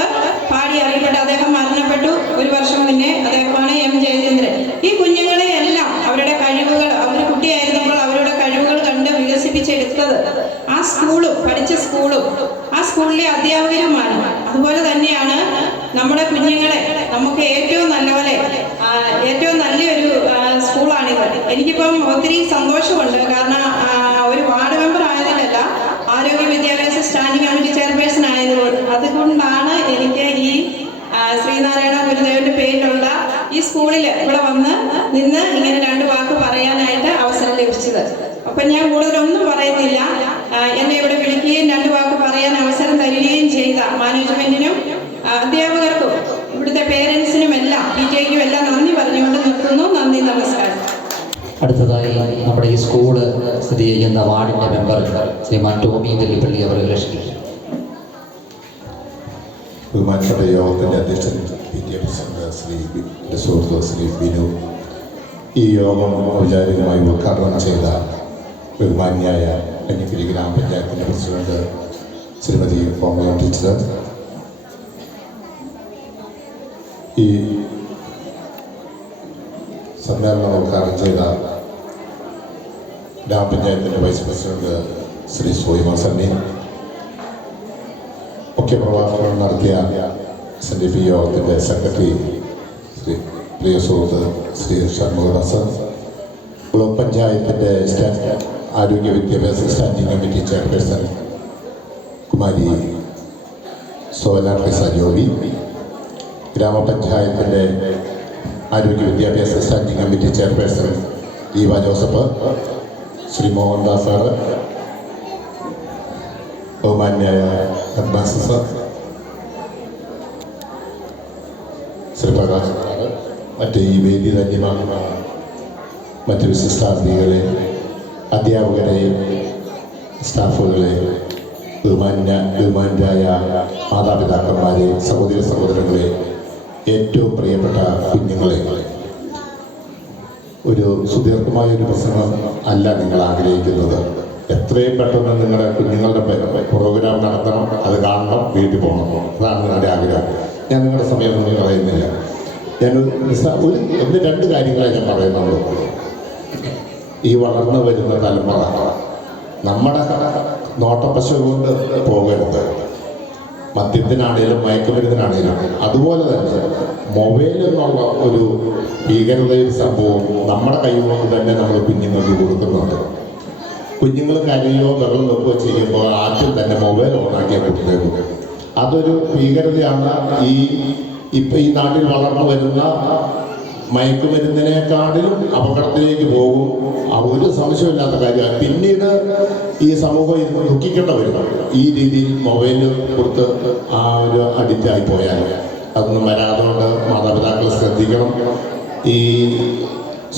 പാടി അറിയപ്പെട്ടു. അദ്ദേഹം മരണപ്പെട്ടു 1 വർഷം മുന്നേ. അദ്ദേഹമാണ് M. ജയചന്ദ്രൻ. ഈ കുഞ്ഞുങ്ങളെ എല്ലാം അവരുടെ കഴിവുകൾ, അവർ കുട്ടിയായിരുന്നപ്പോൾ അവരുടെ കഴിവുകൾ കണ്ട് വികസിപ്പിച്ചെടുത്തത് ആ സ്കൂളും പഠിച്ച സ്കൂളും ആ സ്കൂളിലെ അധ്യാപകരുമാണ്. അതുപോലെ തന്നെയാണ് നമ്മുടെ കുഞ്ഞുങ്ങളെ നമുക്ക് ഏറ്റവും നല്ലപോലെ, ഏറ്റവും നല്ലൊരു സ്കൂളാണിത്. എനിക്കിപ്പം ഒത്തിരി സന്തോഷമുണ്ട്. കാരണം ഒരു വാർഡ് മെമ്പർ ആയതിലല്ല, ആരോഗ്യ വിദ്യാഭ്യാസ സ്റ്റാൻഡിംഗ് കമ്മിറ്റി ചെയർപേഴ്സൺ അതുകൊണ്ടാണ് എനിക്ക് ഈ ശ്രീനാരായണ ഗുരുദേവന്റെ പേരിലുള്ള ഈ സ്കൂളിൽ ഇവിടെ വന്ന് നിന്ന് ഇങ്ങനെ 2 വാക്ക് പറയാനായിട്ട് അവസരം ലഭിച്ചത്. അപ്പം ഞാൻ കൂടുതലൊന്നും പറയുന്നില്ല. എന്നെ ഇവിടെ വിളിക്കുകയും 2 വാക്ക് പറയാൻ അവസരം തരികയും ചെയ്ത മാനേജ്മെന്റിനും അധ്യാപകർക്കും ഇവിടുത്തെ പേരൻസിനും എല്ലാം PTA-ക്കും എല്ലാം നന്ദി പറഞ്ഞുകൊണ്ട് നിർത്തുന്നു. നന്ദി, നമസ്കാരം. അടുത്തതായി നമ്മുടെ ഈ സ്കൂള് സ്ഥിതി ചെയ്യുന്ന വാർഡിന്റെ മെമ്പർ ശ്രീമാൻ ടോമി നെല്ലിപ്പള്ളി അവരുടെ ബഹുമാനപ്പെട്ട യോഗത്തിൻ്റെ അധ്യക്ഷൻ PTA പ്രസിഡന്റ് ശ്രീ ബിനു, ഈ യോഗം ഔപചാരികമായി ഉദ്ഘാടനം ചെയ്ത ബഹുമാന്യായ കഞ്ഞിക്കുഴി ഗ്രാമപഞ്ചായത്തിൻ്റെ പ്രസിഡന്റ് ശ്രീമതി കോമള ടീച്ചർ, ഈ സമ്മേളനം ഉദ്ഘാടനം ചെയ്ത ഗ്രാമപഞ്ചായത്തിൻ്റെ വൈസ് പ്രസിഡന്റ് ശ്രീ സോയിമ സണ്ണി, മുഖ്യപ്രഭാഷണം നടത്തിയ SNDP യോഗത്തിൻ്റെ സെക്രട്ടറി ശ്രീ പ്രിയ സുഹൃത്ത് ശ്രീ ഷൺമുഖദാസ്, ബ്ലോക്ക് പഞ്ചായത്തിൻ്റെ ആരോഗ്യ വിദ്യാഭ്യാസ standing committee chairperson Kumari Sona Joby, ഗ്രാമപഞ്ചായത്തിൻ്റെ ആരോഗ്യ വിദ്യാഭ്യാസ standing committee chairperson Eva Joseph, Shri Mohandas sir, ബഹുമാന്യായ headmaster sir, Shri Prakash sir, മറ്റ് ഈ വേദി ധന്യമാകുന്ന മറ്റ് വിശിഷ്ടാതിഥികളെ, അധ്യാപകരെ, സ്റ്റാഫുകളെ, ബഹുമാന്യരായ മാതാപിതാക്കന്മാരെ, സഹോദരങ്ങളെ, ഏറ്റവും പ്രിയപ്പെട്ട കുഞ്ഞുങ്ങളെ, ഒരു സുദീർഘമായൊരു പ്രസംഗം അല്ല നിങ്ങൾ ആഗ്രഹിക്കുന്നത്. എത്രയും പെട്ടെന്ന് നിങ്ങളുടെ കുഞ്ഞുങ്ങളുടെ പ്രോഗ്രാം നടത്തണം, അത് കാണണം, വീട്ടിൽ പോകണം. അതാണ് നിങ്ങളുടെ ആഗ്രഹം. ഞാൻ നിങ്ങളുടെ സമയമൊന്നും കളയുന്നില്ല. ഞാൻ ഒന്ന് രണ്ട് കാര്യങ്ങളെ ഞാൻ പറയുന്നുള്ളൂ. ഈ വളർന്നു വരുന്ന തലമുറ നമ്മുടെ നോട്ടപ്പശു കൊണ്ട് പോകരുത്. മദ്യത്തിനാണേലും മയക്കുമരുന്നിനാണേലും അതുപോലെ തന്നെ മൊബൈൽ എന്നുള്ള ഒരു ഭീകരതയുടെ സംഭവം നമ്മുടെ കൈ കൊണ്ട് തന്നെ നമ്മൾ കുഞ്ഞുങ്ങൾക്ക് കൊടുക്കുന്നുണ്ട്. കുഞ്ഞുങ്ങൾ കരയോ വെള്ളം വെക്കുകയോ ചെയ്യുമ്പോൾ ആദ്യം തന്നെ മൊബൈൽ ഓണാക്കിയാൽ കൊടുത്തേക്കും. അതൊരു ഭീകരതയാണ്. ഇപ്പം ഈ നാട്ടിൽ വളർന്നു വരുന്ന മയക്കുമരുന്നിനെക്കാട്ടിലും അപകടത്തിലേക്ക് പോകും. ഒരു സംശയമില്ലാത്ത കാര്യമാണ്. പിന്നീട് ഈ സമൂഹം ഇത് ദുഃഖിക്കേണ്ട വരും. ഈ രീതിയിൽ മൊബൈൽ കൊടുത്ത് ആ ഒരു അഡിക്റ്റായി പോയാൽ അതൊന്നും വരാതുകൊണ്ട് മാതാപിതാക്കൾ ശ്രദ്ധിക്കണം. ഈ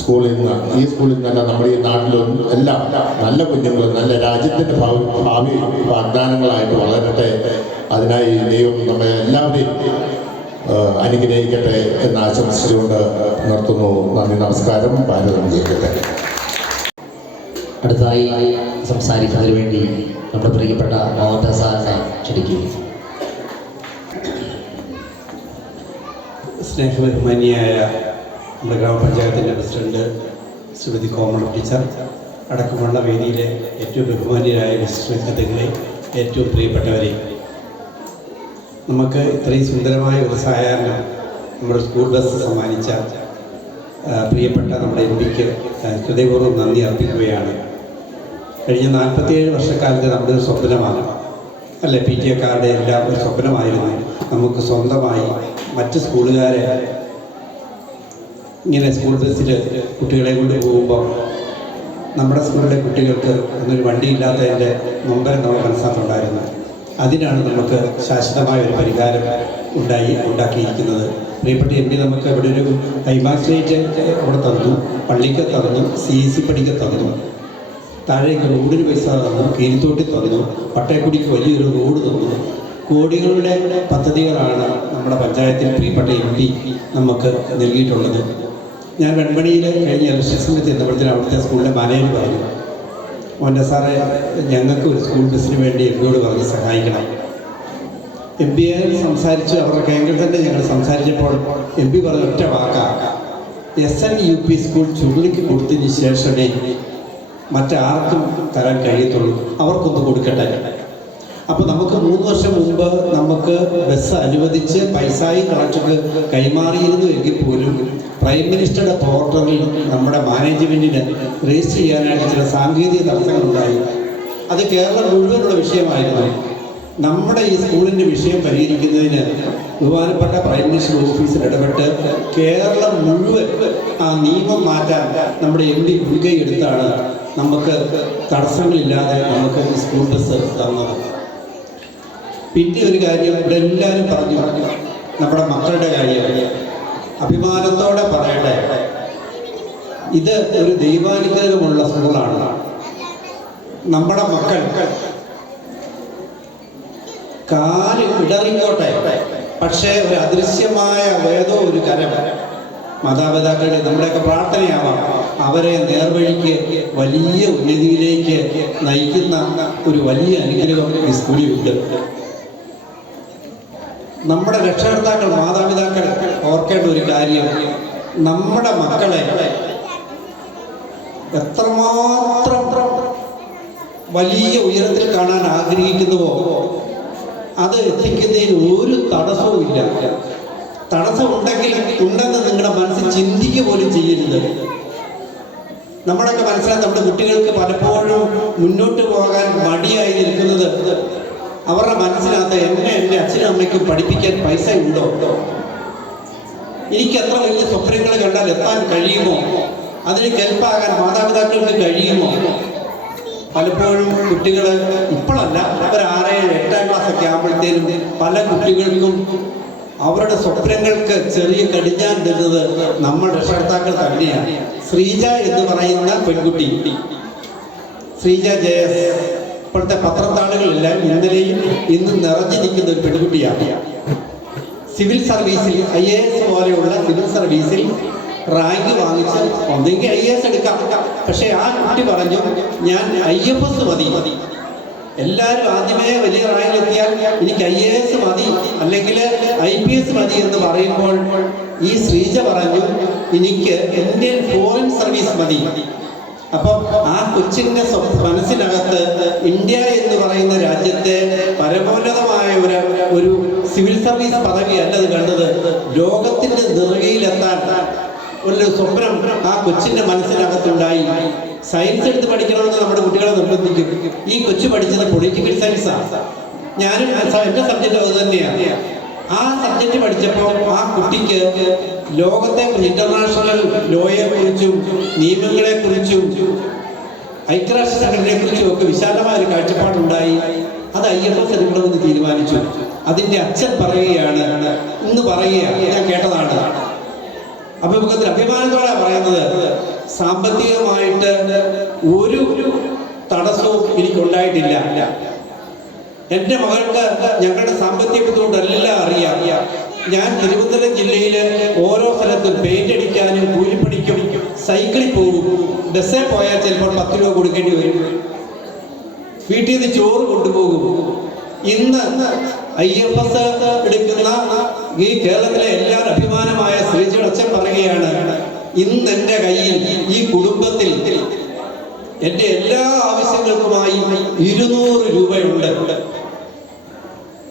സ്കൂളിൽ നിന്നല്ല നമ്മുടെ ഈ നാട്ടിലും എല്ലാം നല്ല കുഞ്ഞുങ്ങൾ നല്ല രാജ്യത്തിൻ്റെ ഭാവി വാഗ്ദാനങ്ങളായിട്ട് വളരട്ടെ. അതിനായി ദൈവം നമ്മളെ എല്ലാവരെയും അനുഗ്രഹിക്കട്ടെ എന്ന് ആശംസിച്ചുകൊണ്ട് നിർത്തുന്നു. നന്ദി, നമസ്കാരം. ഭാരതം ജയിക്കട്ടെ. അടുത്തതായി സംസാരിക്കുന്നതിന് വേണ്ടി നമ്മുടെ പ്രിയപ്പെട്ട മോഹൻദാസ് സാറിനെ ക്ഷണിക്കുന്നു. സ്നേഹബഹുമാനിയായ നമ്മുടെ ഗ്രാമപഞ്ചായത്തിൻ്റെ പ്രസിഡന്റ് ശ്രീമതി കോമള ടീച്ചർ അടക്കമുള്ള വേദിയിലെ ഏറ്റവും ബഹുമാനിയരായ വിശിഷ്ടതിഥികളെ, ഏറ്റവും പ്രിയപ്പെട്ടവരെ, നമുക്ക് ഇത്രയും സുന്ദരമായ ഒരു സായാഹ്നം നമ്മുടെ സ്കൂൾ ബസ് സമ്മാനിച്ച പ്രിയപ്പെട്ട നമ്മുടെ എംപിക്ക് ഹൃദയപൂർവ്വം നന്ദി അർപ്പിക്കുകയാണ്. കഴിഞ്ഞ 47 വർഷക്കാലത്ത് നമ്മുടെ ഒരു സ്വപ്നമാണ് അല്ലേ, PTA കാരുടെ എല്ലാം ഒരു സ്വപ്നമായിരുന്നു നമുക്ക് സ്വന്തമായി മറ്റ് സ്കൂളുകാരെ ഇങ്ങനെ സ്കൂൾ ബസ്സിൽ കുട്ടികളെ കൊണ്ട് പോകുമ്പോൾ നമ്മുടെ സ്കൂളിലെ കുട്ടികൾക്ക് ഒന്നൊരു വണ്ടിയില്ലാത്തതിൻ്റെ നൊമ്പരം നമ്മുടെ മനസ്സിലാക്കുന്നുണ്ടായിരുന്നു. അതിനാണ് നമുക്ക് ശാശ്വതമായ ഒരു പരിഹാരം ഉണ്ടാക്കിയിരിക്കുന്നത്. പ്രിയപ്പെട്ട MP നമുക്ക് ഇവിടെ ഒരു ഹൈമാക്സ് ലൈറ്റ് അവിടെ തന്നു, പള്ളിക്ക് തന്നു, CEC പടിക്ക് തന്നു, താഴേക്ക് റോഡിന് പൈസ തന്നു, കീരിത്തോട്ടി തന്നു, പട്ടയക്കുടിക്ക് വലിയൊരു റോഡ് തന്നു. കോടികളുടെ പദ്ധതികളാണ് നമ്മുടെ പഞ്ചായത്തിൽ പ്രിയപ്പെട്ട MP നമുക്ക് നൽകിയിട്ടുള്ളത്. ഞാൻ വെൺമണിയിൽ കഴിഞ്ഞ ഇലക്ഷൻ സമയത്ത് ചെന്നപ്പോഴത്തേനും അവിടുത്തെ സ്കൂളിലെ മാനേജർ പറഞ്ഞു, മോൻ്റെ സാറേ, ഞങ്ങൾക്ക് ഒരു സ്കൂൾ ബസ്സിന് വേണ്ടി MP പറഞ്ഞ് സഹായിക്കണം. MP സംസാരിച്ച് അവരുടെ കേന്ദ്രത്തിൽ തന്നെ ഞങ്ങൾ സംസാരിച്ചപ്പോൾ MP പറഞ്ഞ ഒറ്റ വാക്കാണ്, SNUP സ്കൂൾ ചുരുളിക്ക് കൊടുത്തതിന് ശേഷമേ മറ്റാർക്കും തരാൻ കഴിയത്തുള്ളൂ, അവർക്കൊന്ന് കൊടുക്കട്ടെ. അപ്പോൾ നമുക്ക് 3 വർഷം മുമ്പ് നമുക്ക് ബസ് അനുവദിച്ച് പൈസയും കളക്ടർക്ക് കൈമാറിയിരുന്നു എങ്കിൽ പോലും പ്രൈം മിനിസ്റ്ററുടെ പോർട്ടലിൽ നമ്മുടെ മാനേജ്മെൻറ്റിന് രജിസ്റ്റർ ചെയ്യാനായിട്ട് ചില സാങ്കേതിക തടസ്സങ്ങളുണ്ടായി. അത് കേരളം മുഴുവനുള്ള വിഷയമായിരുന്നു. നമ്മുടെ ഈ സ്കൂളിൻ്റെ വിഷയം പരിഹരിക്കുന്നതിന് ബഹുമാനപ്പെട്ട പ്രൈം മിനിസ്റ്റർ ഓഫീസിൽ ഇടപെട്ട് കേരളം മുഴുവൻ ആ നിയമം മാറ്റാൻ നമ്മുടെ MP മുൻകൈ എടുത്താണ് നമുക്ക് തടസ്സങ്ങളില്ലാതെ നമുക്ക് ഈ സ്കൂൾ ബസ് തന്നത്. പിന്നെ ഒരു കാര്യം ഇവിടെ എല്ലാവരും പറഞ്ഞു, നമ്മുടെ മക്കളുടെ കാര്യം അഭിമാനത്തോടെ പറയട്ടെ, ഇത് ഒരു ദൈവാനുഗ്രഹമുള്ള സ്കൂളാണ്. നമ്മുടെ മക്കൾ കാല് ഇടറിക്കോട്ടെ, പക്ഷേ ഒരു അദൃശ്യമായ ഏതോ ഒരു കരം മാതാപിതാക്കളുടെ നമ്മുടെയൊക്കെ പ്രാർത്ഥനയാവാം അവരെ നേർവഴിക്ക് വലിയ ഉന്നതിയിലേക്ക് നയിക്കുന്ന ഒരു വലിയ അനുഗ്രഹം ഈ സ്കൂളിലുണ്ട്. നമ്മുടെ രക്ഷകർത്താക്കൾ മാതാപിതാക്കൾ ഓർക്കേണ്ട ഒരു കാര്യം, നമ്മുടെ മക്കളെ എത്രമാത്രം വലിയ ഉയരത്തിൽ കാണാൻ ആഗ്രഹിക്കുന്നുവോ അത് എത്തിക്കുന്നതിന് ഒരു തടസ്സവും ഇല്ല. ഉണ്ടെന്ന് നിങ്ങളുടെ മനസ്സിൽ ചിന്തിക്കുക പോലും ചെയ്യരുത്. നമ്മളൊക്കെ മനസ്സിലാക്കി നമ്മുടെ കുട്ടികൾക്ക് പലപ്പോഴും മുന്നോട്ട് പോകാൻ മടിയായി നിൽക്കുന്നത് അവരുടെ മനസ്സിനകത്ത് എൻ്റെ അച്ഛനും അമ്മയ്ക്കും പഠിപ്പിക്കാൻ പൈസ ഉണ്ടോ, എനിക്ക് എത്ര വലിയ സ്വപ്നങ്ങൾ കണ്ടാൽ എത്താൻ കഴിയുമോ, അതിന് കെൽപ്പാകാൻ മാതാപിതാക്കൾക്ക് കഴിയുമോ? പലപ്പോഴും കുട്ടികൾ ഇപ്പോഴല്ല, ഒരു 6, 7, 8 ക്ലാസ്സൊക്കെ ആകുമ്പോഴത്തേനും പല കുട്ടികൾക്കും അവരുടെ സ്വപ്നങ്ങൾക്ക് ചെറിയ കടിഞ്ഞാൻ തരുന്നത് നമ്മുടെ രക്ഷകർത്താക്കൾ തന്നെയാണ്. ശ്രീജ എന്ന് പറയുന്ന പെൺകുട്ടി, ശ്രീജ JS, ഇപ്പോഴത്തെ പത്രത്താളുകളെല്ലാം ഇന്നലെയും ഇന്നും നിറഞ്ഞു നിൽക്കുന്ന ഒരു പെൺകുട്ടിയാണ്. സിവിൽ സർവീസിൽ IAS പോലെയുള്ള സിവിൽ സർവീസിൽ റാങ്ക് വാങ്ങിച്ച് ഒന്നെങ്കിൽ IAS എടുക്കാം. പക്ഷെ ആ കുട്ടി പറഞ്ഞു, ഞാൻ IFS മതി. എല്ലാവരും ആദ്യമേ വലിയ റാങ്കിലെത്തിയാൽ എനിക്ക് IAS മതി, അല്ലെങ്കിൽ IPS മതി എന്ന് പറയുമ്പോൾ ഈ ശ്രീജ പറഞ്ഞു, എനിക്ക് ഇന്ത്യൻ ഫോറിൻ സർവീസ് മതി. അപ്പം ആ കൊച്ചിൻ്റെ മനസ്സിനകത്ത് ഇന്ത്യ എന്ന് പറയുന്ന രാജ്യത്തെ പരമോന്നതമായ ഒരു സിവിൽ സർവീസ് പദവി അല്ലത് കണ്ടത്, ലോകത്തിൻ്റെ നെറുകയിലെത്താൻ ഒരു സ്വപ്നം ആ കൊച്ചിൻ്റെ മനസ്സിനകത്തുണ്ടായി. സയൻസ് എടുത്ത് പഠിക്കണമെന്ന് നമ്മുടെ കുട്ടികളെ നിർബന്ധിക്കും. ഈ കൊച്ചു പഠിച്ചത് പൊളിറ്റിക്കൽ സയൻസാണ്. ഞാനും എൻ്റെ സബ്ജക്റ്റ് അത് തന്നെയാണ്. ആ സബ്ജക്റ്റ് പഠിച്ചപ്പോൾ ആ കുട്ടിക്ക് ലോകത്തെ ഇന്റർനാഷണൽ ലോയെ കുറിച്ചും നിയമങ്ങളെക്കുറിച്ചും ഐക്യരാഷ്ട്ര സംഘടനയെക്കുറിച്ചും ഒക്കെ വിശാലമായ ഒരു കാഴ്ചപ്പാടുണ്ടായി. അത് IFS എടുക്കണമെന്ന് തീരുമാനിച്ചു. അതിൻ്റെ അച്ഛൻ പറയുകയാണ്, ഇന്ന് പറയുകയാണ്, ഞാൻ കേട്ടതാണ്, അഭിമുഖത്തിൽ അഭിമാനത്തോടെ പറയുന്നത്, സാമ്പത്തികമായിട്ട് ഒരു തടസ്സവും എനിക്കുണ്ടായിട്ടില്ല. എൻ്റെ മകൾക്ക് ഞങ്ങളുടെ സാമ്പത്തിക ബുദ്ധിമുട്ടെല്ലാം അറിയാം. ഞാൻ തിരുവനന്തപുരം ജില്ലയിൽ ഓരോ സ്ഥലത്തും പെയിന്റ് അടിക്കാനും കൂലിപ്പണിക്കും സൈക്കിളിൽ പോകും. ബസ്സേ പോയാൽ ചിലപ്പോൾ 10 രൂപ കൊടുക്കേണ്ടി വരും. വീട്ടിൽ നിന്ന് ചോറ് കൊണ്ടുപോകും. ഇന്ന് IFS എടുക്കുന്ന ഈ കേരളത്തിലെ എല്ലാവരും അഭിമാനമായ ശ്രീജിയുടെ അച്ഛൻ പറയുകയാണ്, ഇന്ന് എൻ്റെ കയ്യിൽ ഈ കുടുംബത്തിൽ എൻ്റെ എല്ലാ ആവശ്യങ്ങൾക്കുമായി 200 രൂപയുണ്ട്.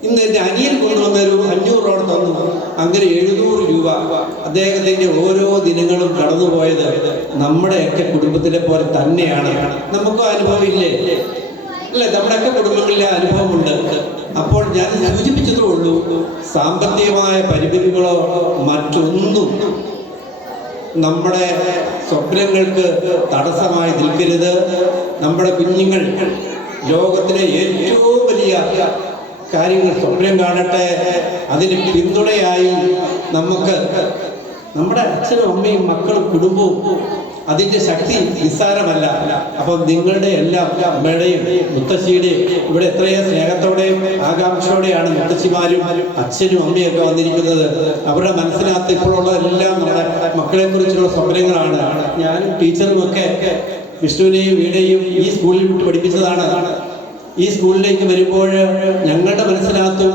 ഇന്ന് എൻ്റെ അനിയൻ കൊണ്ടുവന്നൊരു 500 രൂപ തന്നു. അങ്ങനെ 700 രൂപ. അദ്ദേഹത്തിൻ്റെ ഓരോ ദിനങ്ങളും കടന്നുപോയത് നമ്മുടെയൊക്കെ കുടുംബത്തിലെ പോലെ തന്നെയാണ്. നമുക്കും അനുഭവമില്ലേ? അല്ലേ? നമ്മുടെയൊക്കെ കുടുംബങ്ങളിലെ അനുഭവമുണ്ട്. അപ്പോൾ ഞാൻ സൂചിപ്പിച്ചതേ ഉള്ളൂ, സാമ്പത്തികമായ പരിമിതികളോ മറ്റൊന്നും നമ്മുടെ സ്വപ്നങ്ങൾക്ക് തടസ്സമായി നിൽക്കരുത്. നമ്മുടെ കുഞ്ഞുങ്ങൾ ലോകത്തിലെ ഏറ്റവും വലിയ കാര്യങ്ങൾ സ്വപ്നം കാണട്ടെ. അതിന് പിന്തുണയായി നമുക്ക് നമ്മുടെ അച്ഛനും അമ്മയും മക്കളും കുടുംബവും അതിൻ്റെ ശക്തി നിസ്സാരമല്ല. അപ്പം നിങ്ങളുടെ എല്ലാം അമ്മയുടെയും മുത്തശ്ശിയുടെയും ഇവിടെ എത്രയോ സ്നേഹത്തോടെയും ആകാംക്ഷയോടെയാണ് മുത്തശ്ശിമാരും അച്ഛനും അമ്മയൊക്കെ വന്നിരിക്കുന്നത്. അവരുടെ മനസ്സിനകത്ത് ഇപ്പോഴുള്ളതെല്ലാം നമ്മുടെ മക്കളെ കുറിച്ചുള്ള സ്വപ്നങ്ങളാണ്. ഞാനും ടീച്ചറുമൊക്കെ വിഷ്ണുവിനെയും വീണയും ഈ സ്കൂളിൽ വിട്ട് പഠിപ്പിച്ചതാണ്. ഈ സ്കൂളിലേക്ക് വരുമ്പോൾ ഞങ്ങളുടെ മനസ്സിനകത്തും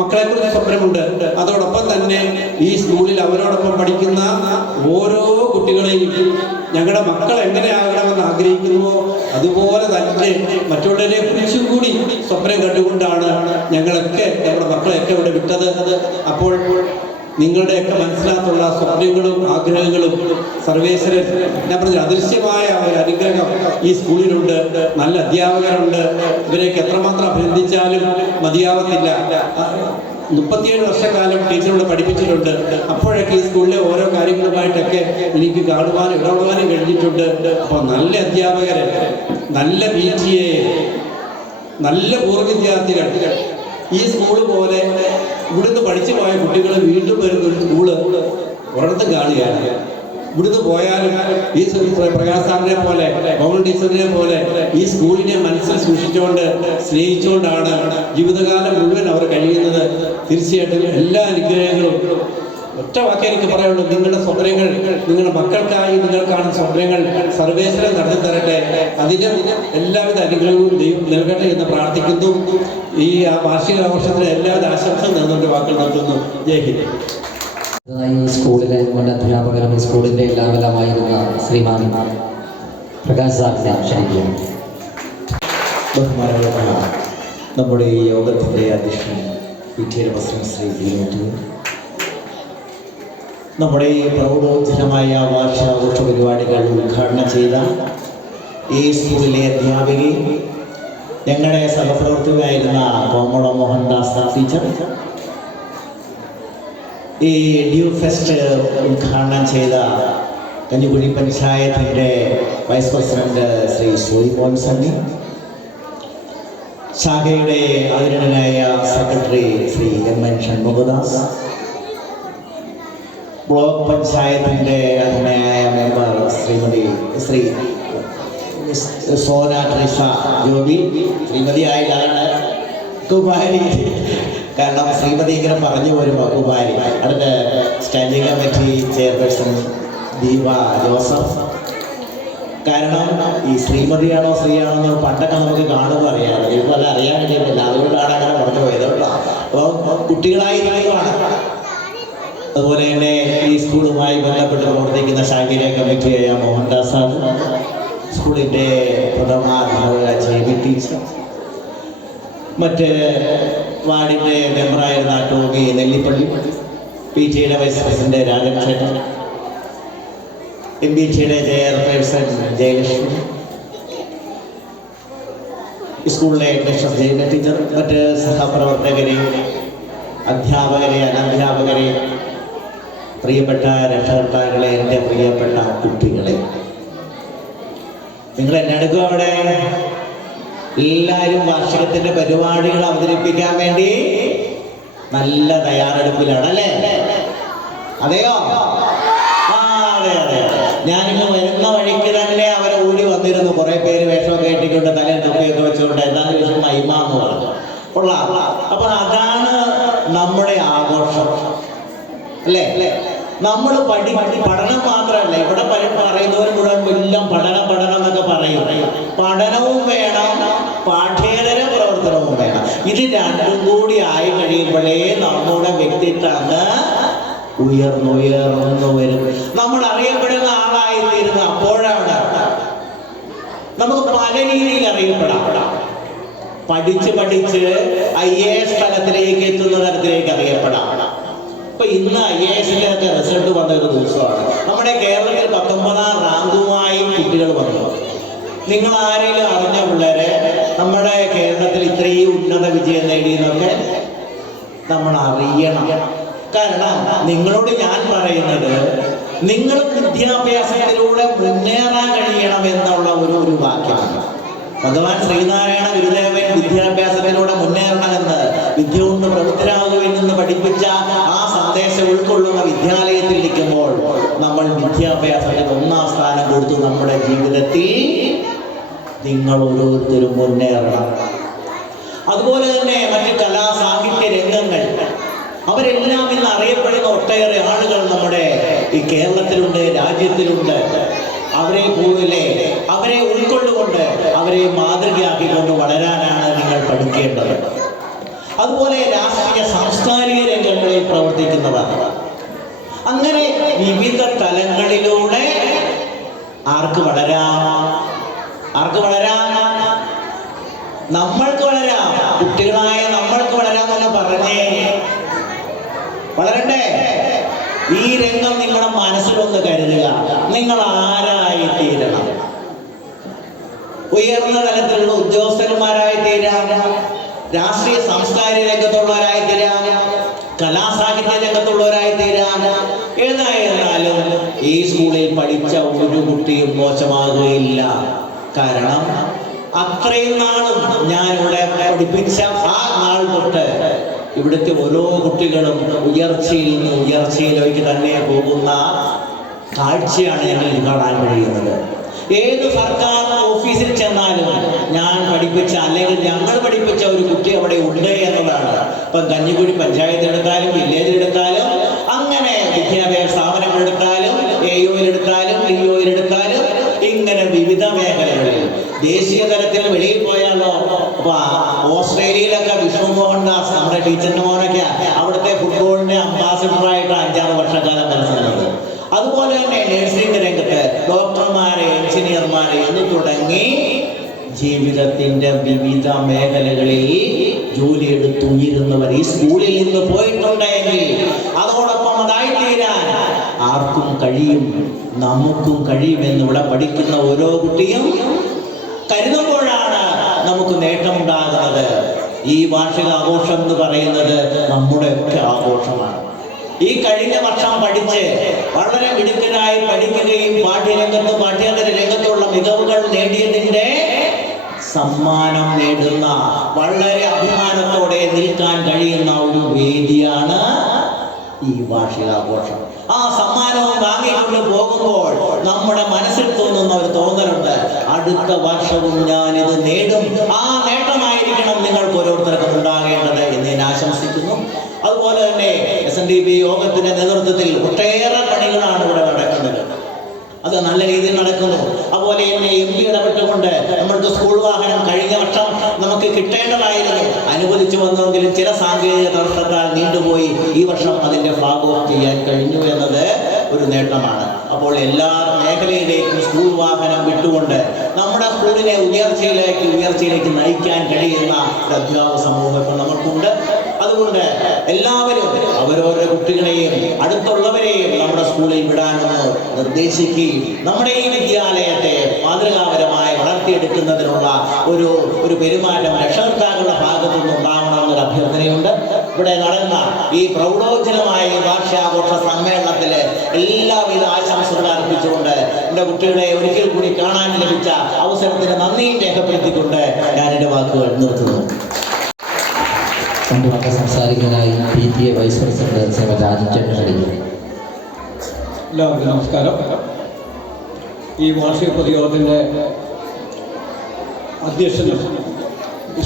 മക്കളെക്കുറിച്ച് സ്വപ്നമുണ്ട്. അതോടൊപ്പം തന്നെ ഈ സ്കൂളിൽ അവരോടൊപ്പം പഠിക്കുന്ന ഓരോ കുട്ടികളെയും ഞങ്ങളുടെ മക്കൾ എങ്ങനെയാകണമെന്ന് ആഗ്രഹിക്കുന്നുവോ അതുപോലെ തന്നെ മറ്റുള്ളവരെ കുറിച്ചും കൂടി സ്വപ്നം കണ്ടുകൊണ്ടാണ് ഞങ്ങളൊക്കെ നമ്മുടെ മക്കളെയൊക്കെ ഇവിടെ വിട്ടത്. അപ്പോൾ നിങ്ങളുടെയൊക്കെ മനസ്സിനകത്തുള്ള സ്വപ്നങ്ങളും ആഗ്രഹങ്ങളും സർവേശ്വരൻ, ഞാൻ പറഞ്ഞ അദൃശ്യമായ ഒരു അനുഗ്രഹം ഈ സ്കൂളിലുണ്ട്. നല്ല അധ്യാപകരുണ്ട്. ഇവരെയൊക്കെ എത്രമാത്രം അഭിനന്ദിച്ചാലും മതിയാവത്തില്ല. 37 വർഷക്കാലം ടീച്ചറോട് പഠിപ്പിച്ചിട്ടുണ്ട്. അപ്പോഴൊക്കെ ഈ സ്കൂളിലെ ഓരോ കാര്യങ്ങളുമായിട്ടൊക്കെ എനിക്ക് കാണുവാനും ഇടപെടാനും കഴിഞ്ഞിട്ടുണ്ട്. അപ്പോൾ നല്ല അധ്യാപകരെ, നല്ല PTA, നല്ല പൂർവ്വ വിദ്യാർത്ഥികൾ, ഈ സ്കൂള് പോലെ ഇവിടുന്ന് പഠിച്ചു പോയ കുട്ടികൾ വീണ്ടും വരുന്നൊരു സ്കൂള് ഒരിടത്തും കാണുകയാണ്. ഇവിടുന്ന് പോയാലും ഈ പ്രകാശ് സാറിനെ പോലെ, ഗവൺമെന്റ് ടീച്ചറിനെ പോലെ ഈ സ്കൂളിനെ മനസ്സിൽ സൂക്ഷിച്ചുകൊണ്ട് സ്നേഹിച്ചുകൊണ്ടാണ് ജീവിതകാലം മുഴുവൻ അവർ കഴിയുന്നത്. തീർച്ചയായിട്ടും എല്ലാ അനുഗ്രഹങ്ങളും ഒറ്റ വാക്കേ എനിക്ക് പറയുള്ളൂ, നിങ്ങളുടെ സ്വപ്നങ്ങൾ, നിങ്ങളുടെ മക്കൾക്കായി നിങ്ങൾ കാണുന്ന സ്വപ്നങ്ങൾ സർവേശ്വരൻ നടത്തി തരട്ടെ. അതിന് എല്ലാവിധ അനുഗ്രഹവും ദൈവം നൽകട്ടെ എന്ന് പ്രാർത്ഥിക്കുന്നു. ഈ വാർഷികാഘോഷത്തിന് എല്ലാവിധ ആശംസ നേർന്നുകൊണ്ട് വാക്കുകൾ നിർത്തുന്നു. ജയ് ഹിന്ദ്. ഈ സ്കൂളിലെ മുൻ അധ്യാപകരും ഈ സ്കൂളിൻ്റെ എല്ലാവരുമായിരുന്ന ശ്രീമാൻ പ്രകാശ് സാറിനെ ക്ഷണിക്കുകയാണ്. ബഹുമാനപ്പെട്ട നമ്മുടെ ഈ യോഗത്തിൻ്റെ അധ്യക്ഷൻ PTA പ്രസിഡന്റ് ശ്രീ വിനോദ്, നമ്മുടെ ഈ പ്രൗഢോജ്ജലമായ വാർഷികാഘോഷ പരിപാടികൾ ഉദ്ഘാടനം ചെയ്ത ഈ സ്കൂളിലെ അധ്യാപികയും ഞങ്ങളുടെ സഹപ്രവർത്തകയായിരുന്ന കോമള മോഹൻദാസ് ടീച്ചർ, ഈ ഡ്യൂ ഫെസ്റ്റ് ഉദ്ഘാടനം ചെയ്ത കഞ്ഞിക്കുഴി പഞ്ചായത്തിൻ്റെ വൈസ് പ്രസിഡന്റ് ശ്രീ സോയിമോൻ സണ്ണി, ശാഖയുടെ ആദരണീയനായ സെക്രട്ടറി ശ്രീ എം.എൻ. ഷൺമുഖദാസ്, ബ്ലോക്ക് പഞ്ചായത്തിൻ്റെ ആദരണീയനായ മെമ്പർ ശ്രീ സോന ട്രീസ ജോബി, ശ്രീമതി ആയതാണ് കുമാരി, കാരണം ശ്രീമതി ഇങ്ങനെ പറഞ്ഞു വരുമ്പോൾ കുമാരി. അടുത്ത standing committee chairperson Deepa Joseph. കാരണം ഈ ശ്രീമതിയാണോ സ്ത്രീയാണോ എന്ന് പണ്ടൊക്കെ നമുക്ക് കാണുമ്പോൾ അറിയാമല്ലോ, ഇപ്പോൾ അല്ല അറിയാൻ കഴിയുന്നില്ല, അതുകൊണ്ടാണ് അങ്ങനെ പറഞ്ഞു പോയത് കേട്ടോ. അപ്പോൾ കുട്ടികളായിരിക്കുവാണ്. അതുപോലെ തന്നെ ഈ സ്കൂളുമായി ബന്ധപ്പെട്ട് പ്രവർത്തിക്കുന്ന ശാഖയിലെ കമ്മിറ്റിയായ മോഹൻദാസ് സാർ, സ്കൂളിൻ്റെ പ്രഥമാധ്യാപക ജെബി ടീച്ചർ, മറ്റ് വാർഡിൻ്റെ മെമ്പറായിരുന്ന Tomy Nellippally, PTA vice president Rajan ചേട്ടൻ, MBTA ചെയർപേഴ്സൺ ജയലക്ഷ്മി, സ്കൂളിലെ ഹെഡ്മിസ്ട്രസ് ജയന ടീച്ചർ, മറ്റ് സഹപ്രവർത്തകരെ, അധ്യാപകരെ, അനധ്യാപകരെ, പ്രിയപ്പെട്ട രക്ഷകർത്താക്കളെ, എൻ്റെ പ്രിയപ്പെട്ട കുട്ടികളെ, നിങ്ങൾ എന്നെ എടുക്കും അവിടെ. എല്ലാവരും വാർഷികത്തിൻ്റെ പരിപാടികൾ അവതരിപ്പിക്കാൻ വേണ്ടി നല്ല തയ്യാറെടുപ്പിലാണ് അല്ലേ? അതെയോ? അതെ അതെ. ഞാനിങ്ങ് വരുന്ന വഴിക്ക് തന്നെ അവരെ ഓടി വന്നിരുന്നു. കുറേ പേര് വേഷമൊക്കെ കെട്ടിക്കൊണ്ട് തലയിൽ തൊപ്പിയൊക്കെ വെച്ചുകൊണ്ട് എന്താണെന്ന് ചോദിച്ചാൽ മഹിമ എന്ന് പറഞ്ഞു. കൊള്ളാം. അപ്പൊ അതാണ് നമ്മുടെ ആഘോഷം അല്ലേ? നമ്മൾ പഠനം മാത്രമല്ല, ഇവിടെ പലരും പറയുന്നവർ മുഴുവൻ എല്ലാം പഠനം എന്നൊക്കെ പറയും. പഠനവും വേണം, പാഠ്യേതര പ്രവർത്തനവും വേണം. ഇത് രണ്ടും കൂടി ആയി കഴിയുമ്പോഴേ നമ്മുടെ വ്യക്തിത്വം ഉയർന്നു വരും. നമ്മൾ അറിയപ്പെടുന്ന ആളായിത്തീരുന്ന അപ്പോഴാണ്. നമുക്ക് പല രീതിയിൽ അറിയപ്പെടാം. പഠിച്ച് IAS തലത്തിലേക്ക് എത്തുന്ന തരത്തിലേക്ക് അറിയപ്പെടാം. ഇപ്പൊ ഇന്ന് IASന്റെ ഒക്കെ റിസൾട്ട് വന്ന ഒരു ദിവസമാണ്. നമ്മുടെ കേരളത്തിൽ 19ാം റാങ്കുമായി കുട്ടികൾ വന്നു. നിങ്ങൾ ആരെങ്കിലും അറിഞ്ഞ പിള്ളേരെ നമ്മുടെ കേരളത്തിൽ ഇത്രയും ഉന്നത വിജയം നേടിയെന്നൊക്കെ നമ്മൾ അറിയണം. കാരണം നിങ്ങളോട് ഞാൻ പറയുന്നത്, നിങ്ങൾ വിദ്യാഭ്യാസത്തിലൂടെ മുന്നേറാൻ കഴിയണം എന്നുള്ള ഒരു വാക്യമാണ്. ഭഗവാൻ ശ്രീനാരായണ ഗുരുദേവൻ വിദ്യാഭ്യാസത്തിലൂടെ മുന്നേറണമെന്ന്, വിദ്യ കൊണ്ട് പ്രവൃത്തരാകുമെന്ന് പഠിപ്പിച്ച ആ സന്ദേശം ഉൾക്കൊള്ളുന്ന വിദ്യാലയത്തിൽ നിൽക്കുമ്പോൾ നമ്മൾ വിദ്യാഭ്യാസത്തിന് 1ാം സ്ഥാനം കൊടുത്തു. നമ്മുടെ ജീവിതത്തിൽ നിങ്ങൾ ഓരോരുത്തരും മുന്നേറണം. അതുപോലെ തന്നെ മറ്റ് കലാ സാഹിത്യ രംഗങ്ങൾ, അവരെല്ലാം ഇന്ന് അറിയപ്പെടുന്ന ഒട്ടേറെ ആളുകൾ നമ്മുടെ ഈ കേരളത്തിലുണ്ട്, രാജ്യത്തിലുണ്ട്. അവരെ ഉൾക്കൊണ്ടുകൊണ്ട് അവരെ മാതൃകയാക്കിക്കൊണ്ട് വളരാനാണ് നിങ്ങൾ പഠിക്കേണ്ടത്. അതുപോലെ രാഷ്ട്രീയ സാംസ്കാരിക രംഗങ്ങളിൽ പ്രവർത്തിക്കുന്നവർ, അങ്ങനെ വിവിധ തലങ്ങളിലൂടെ ആർക്ക് വളരാം? നമ്മൾക്ക് വളരാം. കുട്ടികളായ നമ്മൾക്ക് വളരാമെന്ന് പറഞ്ഞേ വളരണ്ടേ? ഈ രംഗം നിങ്ങളുടെ മനസ്സിലൊന്ന് കരുതുക. നിങ്ങൾ ആരായി തീരണം? ഉയർന്ന തലത്തിലുള്ള ഉദ്യോഗസ്ഥന്മാരായി തീരാം, രാഷ്ട്രീയ സാംസ്കാരിക രംഗത്തുള്ളവരായി തീരാം, കലാസാഹിത്യ രംഗത്തുള്ളവരായി തീരാം. ഏതായിരുന്നാലും ഈ സ്കൂളിൽ പഠിച്ച ഒരു കുട്ടിയും മോശമാകുകയില്ല. കാരണം അത്രയും നാളും ഞാനിവിടെ പഠിപ്പിച്ച ആ നാൾ തൊട്ട് ഇവിടുത്തെ ഓരോ കുട്ടികളും ഉയർച്ചയിൽ നിന്ന് ഉയർച്ചയിലേക്ക് തന്നെ പോകുന്ന കാഴ്ചയാണ് ഞങ്ങൾക്ക് കാണാൻ കഴിയുന്നത്. ഏത് സർക്കാർ ഓഫീസിൽ ചെന്നാലും ഞാൻ പഠിപ്പിച്ച അല്ലെങ്കിൽ ഞങ്ങൾ പഠിപ്പിച്ച ഒരു കുട്ടി അവിടെ ഉണ്ട് എന്നതാണ്. ഇപ്പം കഞ്ഞിക്കുഴി പഞ്ചായത്ത് എടുത്താലും, വില്ലേജിൽ എടുത്താലും, അങ്ങനെ വിദ്യാഭ്യാസ സ്ഥാപനങ്ങൾ എടുത്താലും, AO എടുത്താലും, DO എടുത്താലും, ഇങ്ങനെ വിവിധ മേഖലകളിൽ ദേശീയ തലത്തിൽ വെളിയിൽ പോയാലോ, അപ്പൊ ഓസ്ട്രേലിയയിലൊക്കെ വിഷ്ണു മോഹൻദാസ് നമ്മുടെ ടീച്ചറിന്റെ മോനൊക്കെ അവിടുത്തെ ഫുട്ബോളിന്റെ അംബാസിഡറായിട്ട് 5-6 വർഷക്കാലം മനസ്സിലുള്ളത്. അതുപോലെ തന്നെ നഴ്സിംഗ് രംഗത്ത് ഡോക്ടർമാരെ, എഞ്ചിനീയർമാരെ എന്ന് തുടങ്ങി ജീവിതത്തിന്റെ വിവിധ മേഖലകളിൽ ജോലിയെടുത്തുയരുന്നവർ ഈ സ്കൂളിൽ നിന്ന് പോയിട്ടുണ്ടെങ്കിൽ അതോടൊപ്പം അതായിത്തീരാൻ ആർക്കും കഴിയും, നമുക്കും കഴിയുമെന്ന് ഇവിടെ പഠിക്കുന്ന ഓരോ കുട്ടിയും കരുതുമ്പോഴാണ് നമുക്ക് നേട്ടമുണ്ടാകുന്നത്. ഈ വാർഷിക ആഘോഷം എന്ന് പറയുന്നത് നമ്മുടെയൊക്കെ ആഘോഷമാണ്. ഈ കഴിഞ്ഞ വർഷം പഠിച്ച് വളരെ മിടുക്കരായി പഠിക്കുകയും പാഠ്യരംഗത്തും പാഠ്യേതര രംഗത്തുള്ള മികവുകൾ നേടിയതിൻ്റെ സമ്മാനം നേടുന്ന വളരെ അഭിമാനത്തോടെ നിൽക്കാൻ കഴിയുന്ന ഒരു വേദിയാണ് ഈ വാർഷികാഘോഷം. ആ സമ്മാനവും വാങ്ങിക്കൊണ്ട് പോകുമ്പോൾ നമ്മുടെ മനസ്സിൽ തോന്നുന്ന ഒരു തോന്നലുണ്ട്, അടുത്ത വർഷവും ഞാനിത് നേടും. ആ നേട്ടമായിരിക്കണം നിങ്ങൾക്ക് ഓരോരുത്തർക്കും ഉണ്ടാകേണ്ടത് എന്ന് ഞാൻ ആശംസിക്കുന്നു. അതുപോലെ തന്നെ SNDP യോഗത്തിന്റെ നേതൃത്വത്തിൽ ഒട്ടേറെ പണികളാണ് ഇവിടെ നടക്കുന്നത്. അത് നല്ല രീതിയിൽ നടക്കുന്നു. അതുപോലെ തന്നെ MP ഇടപെട്ടുകൊണ്ട് നമ്മൾക്ക് സ്കൂൾ വാഹനം കഴിഞ്ഞ വർഷം നമുക്ക് കിട്ടേണ്ടതായിരുന്നു, അനുവദിച്ചു വന്നെങ്കിലും ചില സാങ്കേതിക തടസ്സത്താൽ നീണ്ടുപോയി. ഈ വർഷം അതിൻ്റെ ഫ്ലാഗ് ഓഫ് ചെയ്യാൻ കഴിഞ്ഞു എന്നത് ഒരു നേട്ടമാണ്. അപ്പോൾ എല്ലാ മേഖലയിലേക്കും സ്കൂൾ വാഹനം വിട്ടുകൊണ്ട് നമ്മുടെ സ്കൂളിനെ ഉയർച്ചയിലേക്ക് നയിക്കാൻ കഴിയുന്ന ഒരു അധ്യാപക സമൂഹം ഇപ്പം നമുക്കുണ്ട്. അതുകൊണ്ട് എല്ലാവരും അവരവരുടെ കുട്ടികളെയും അടുത്തുള്ളവരെയും നമ്മുടെ സ്കൂളിൽ വിടാനെന്ന് നിർദ്ദേശിക്കുകയും നമ്മുടെ ഈ വിദ്യാലയത്തെ മാതൃകാപരമായി വളർത്തിയെടുക്കുന്നതിനുള്ള ഒരു പെരുമാറ്റം രക്ഷകർത്താക്കളുടെ ഭാഗത്തു നിന്നുണ്ടാകണമെന്നൊരു അഭ്യർത്ഥനയുണ്ട്. ഇവിടെ നടന്ന ഈ പ്രൗഢോജ്ജലമായ വാർഷികാഘോഷ സമ്മേളനത്തിൽ എല്ലാവിധ ആശംസകൾ അർപ്പിച്ചുകൊണ്ട് എൻ്റെ കുട്ടികളെ ഒരിക്കൽ കൂടി കാണാൻ ലഭിച്ച അവസരത്തിന് നന്ദിയും രേഖപ്പെടുത്തിക്കൊണ്ട് ഞാൻ എൻ്റെ വാക്കുകൾ നിർത്തുന്നു. രണ്ടു വാക്ക് സംസാരിക്കാനായി PTA vice president Shri Rajan ക്ഷണിക്കുന്നു. എല്ലാവർക്കും നമസ്കാരം. ഈ വാർഷിക പൊതുയോഗത്തിൻ്റെ അധ്യക്ഷനും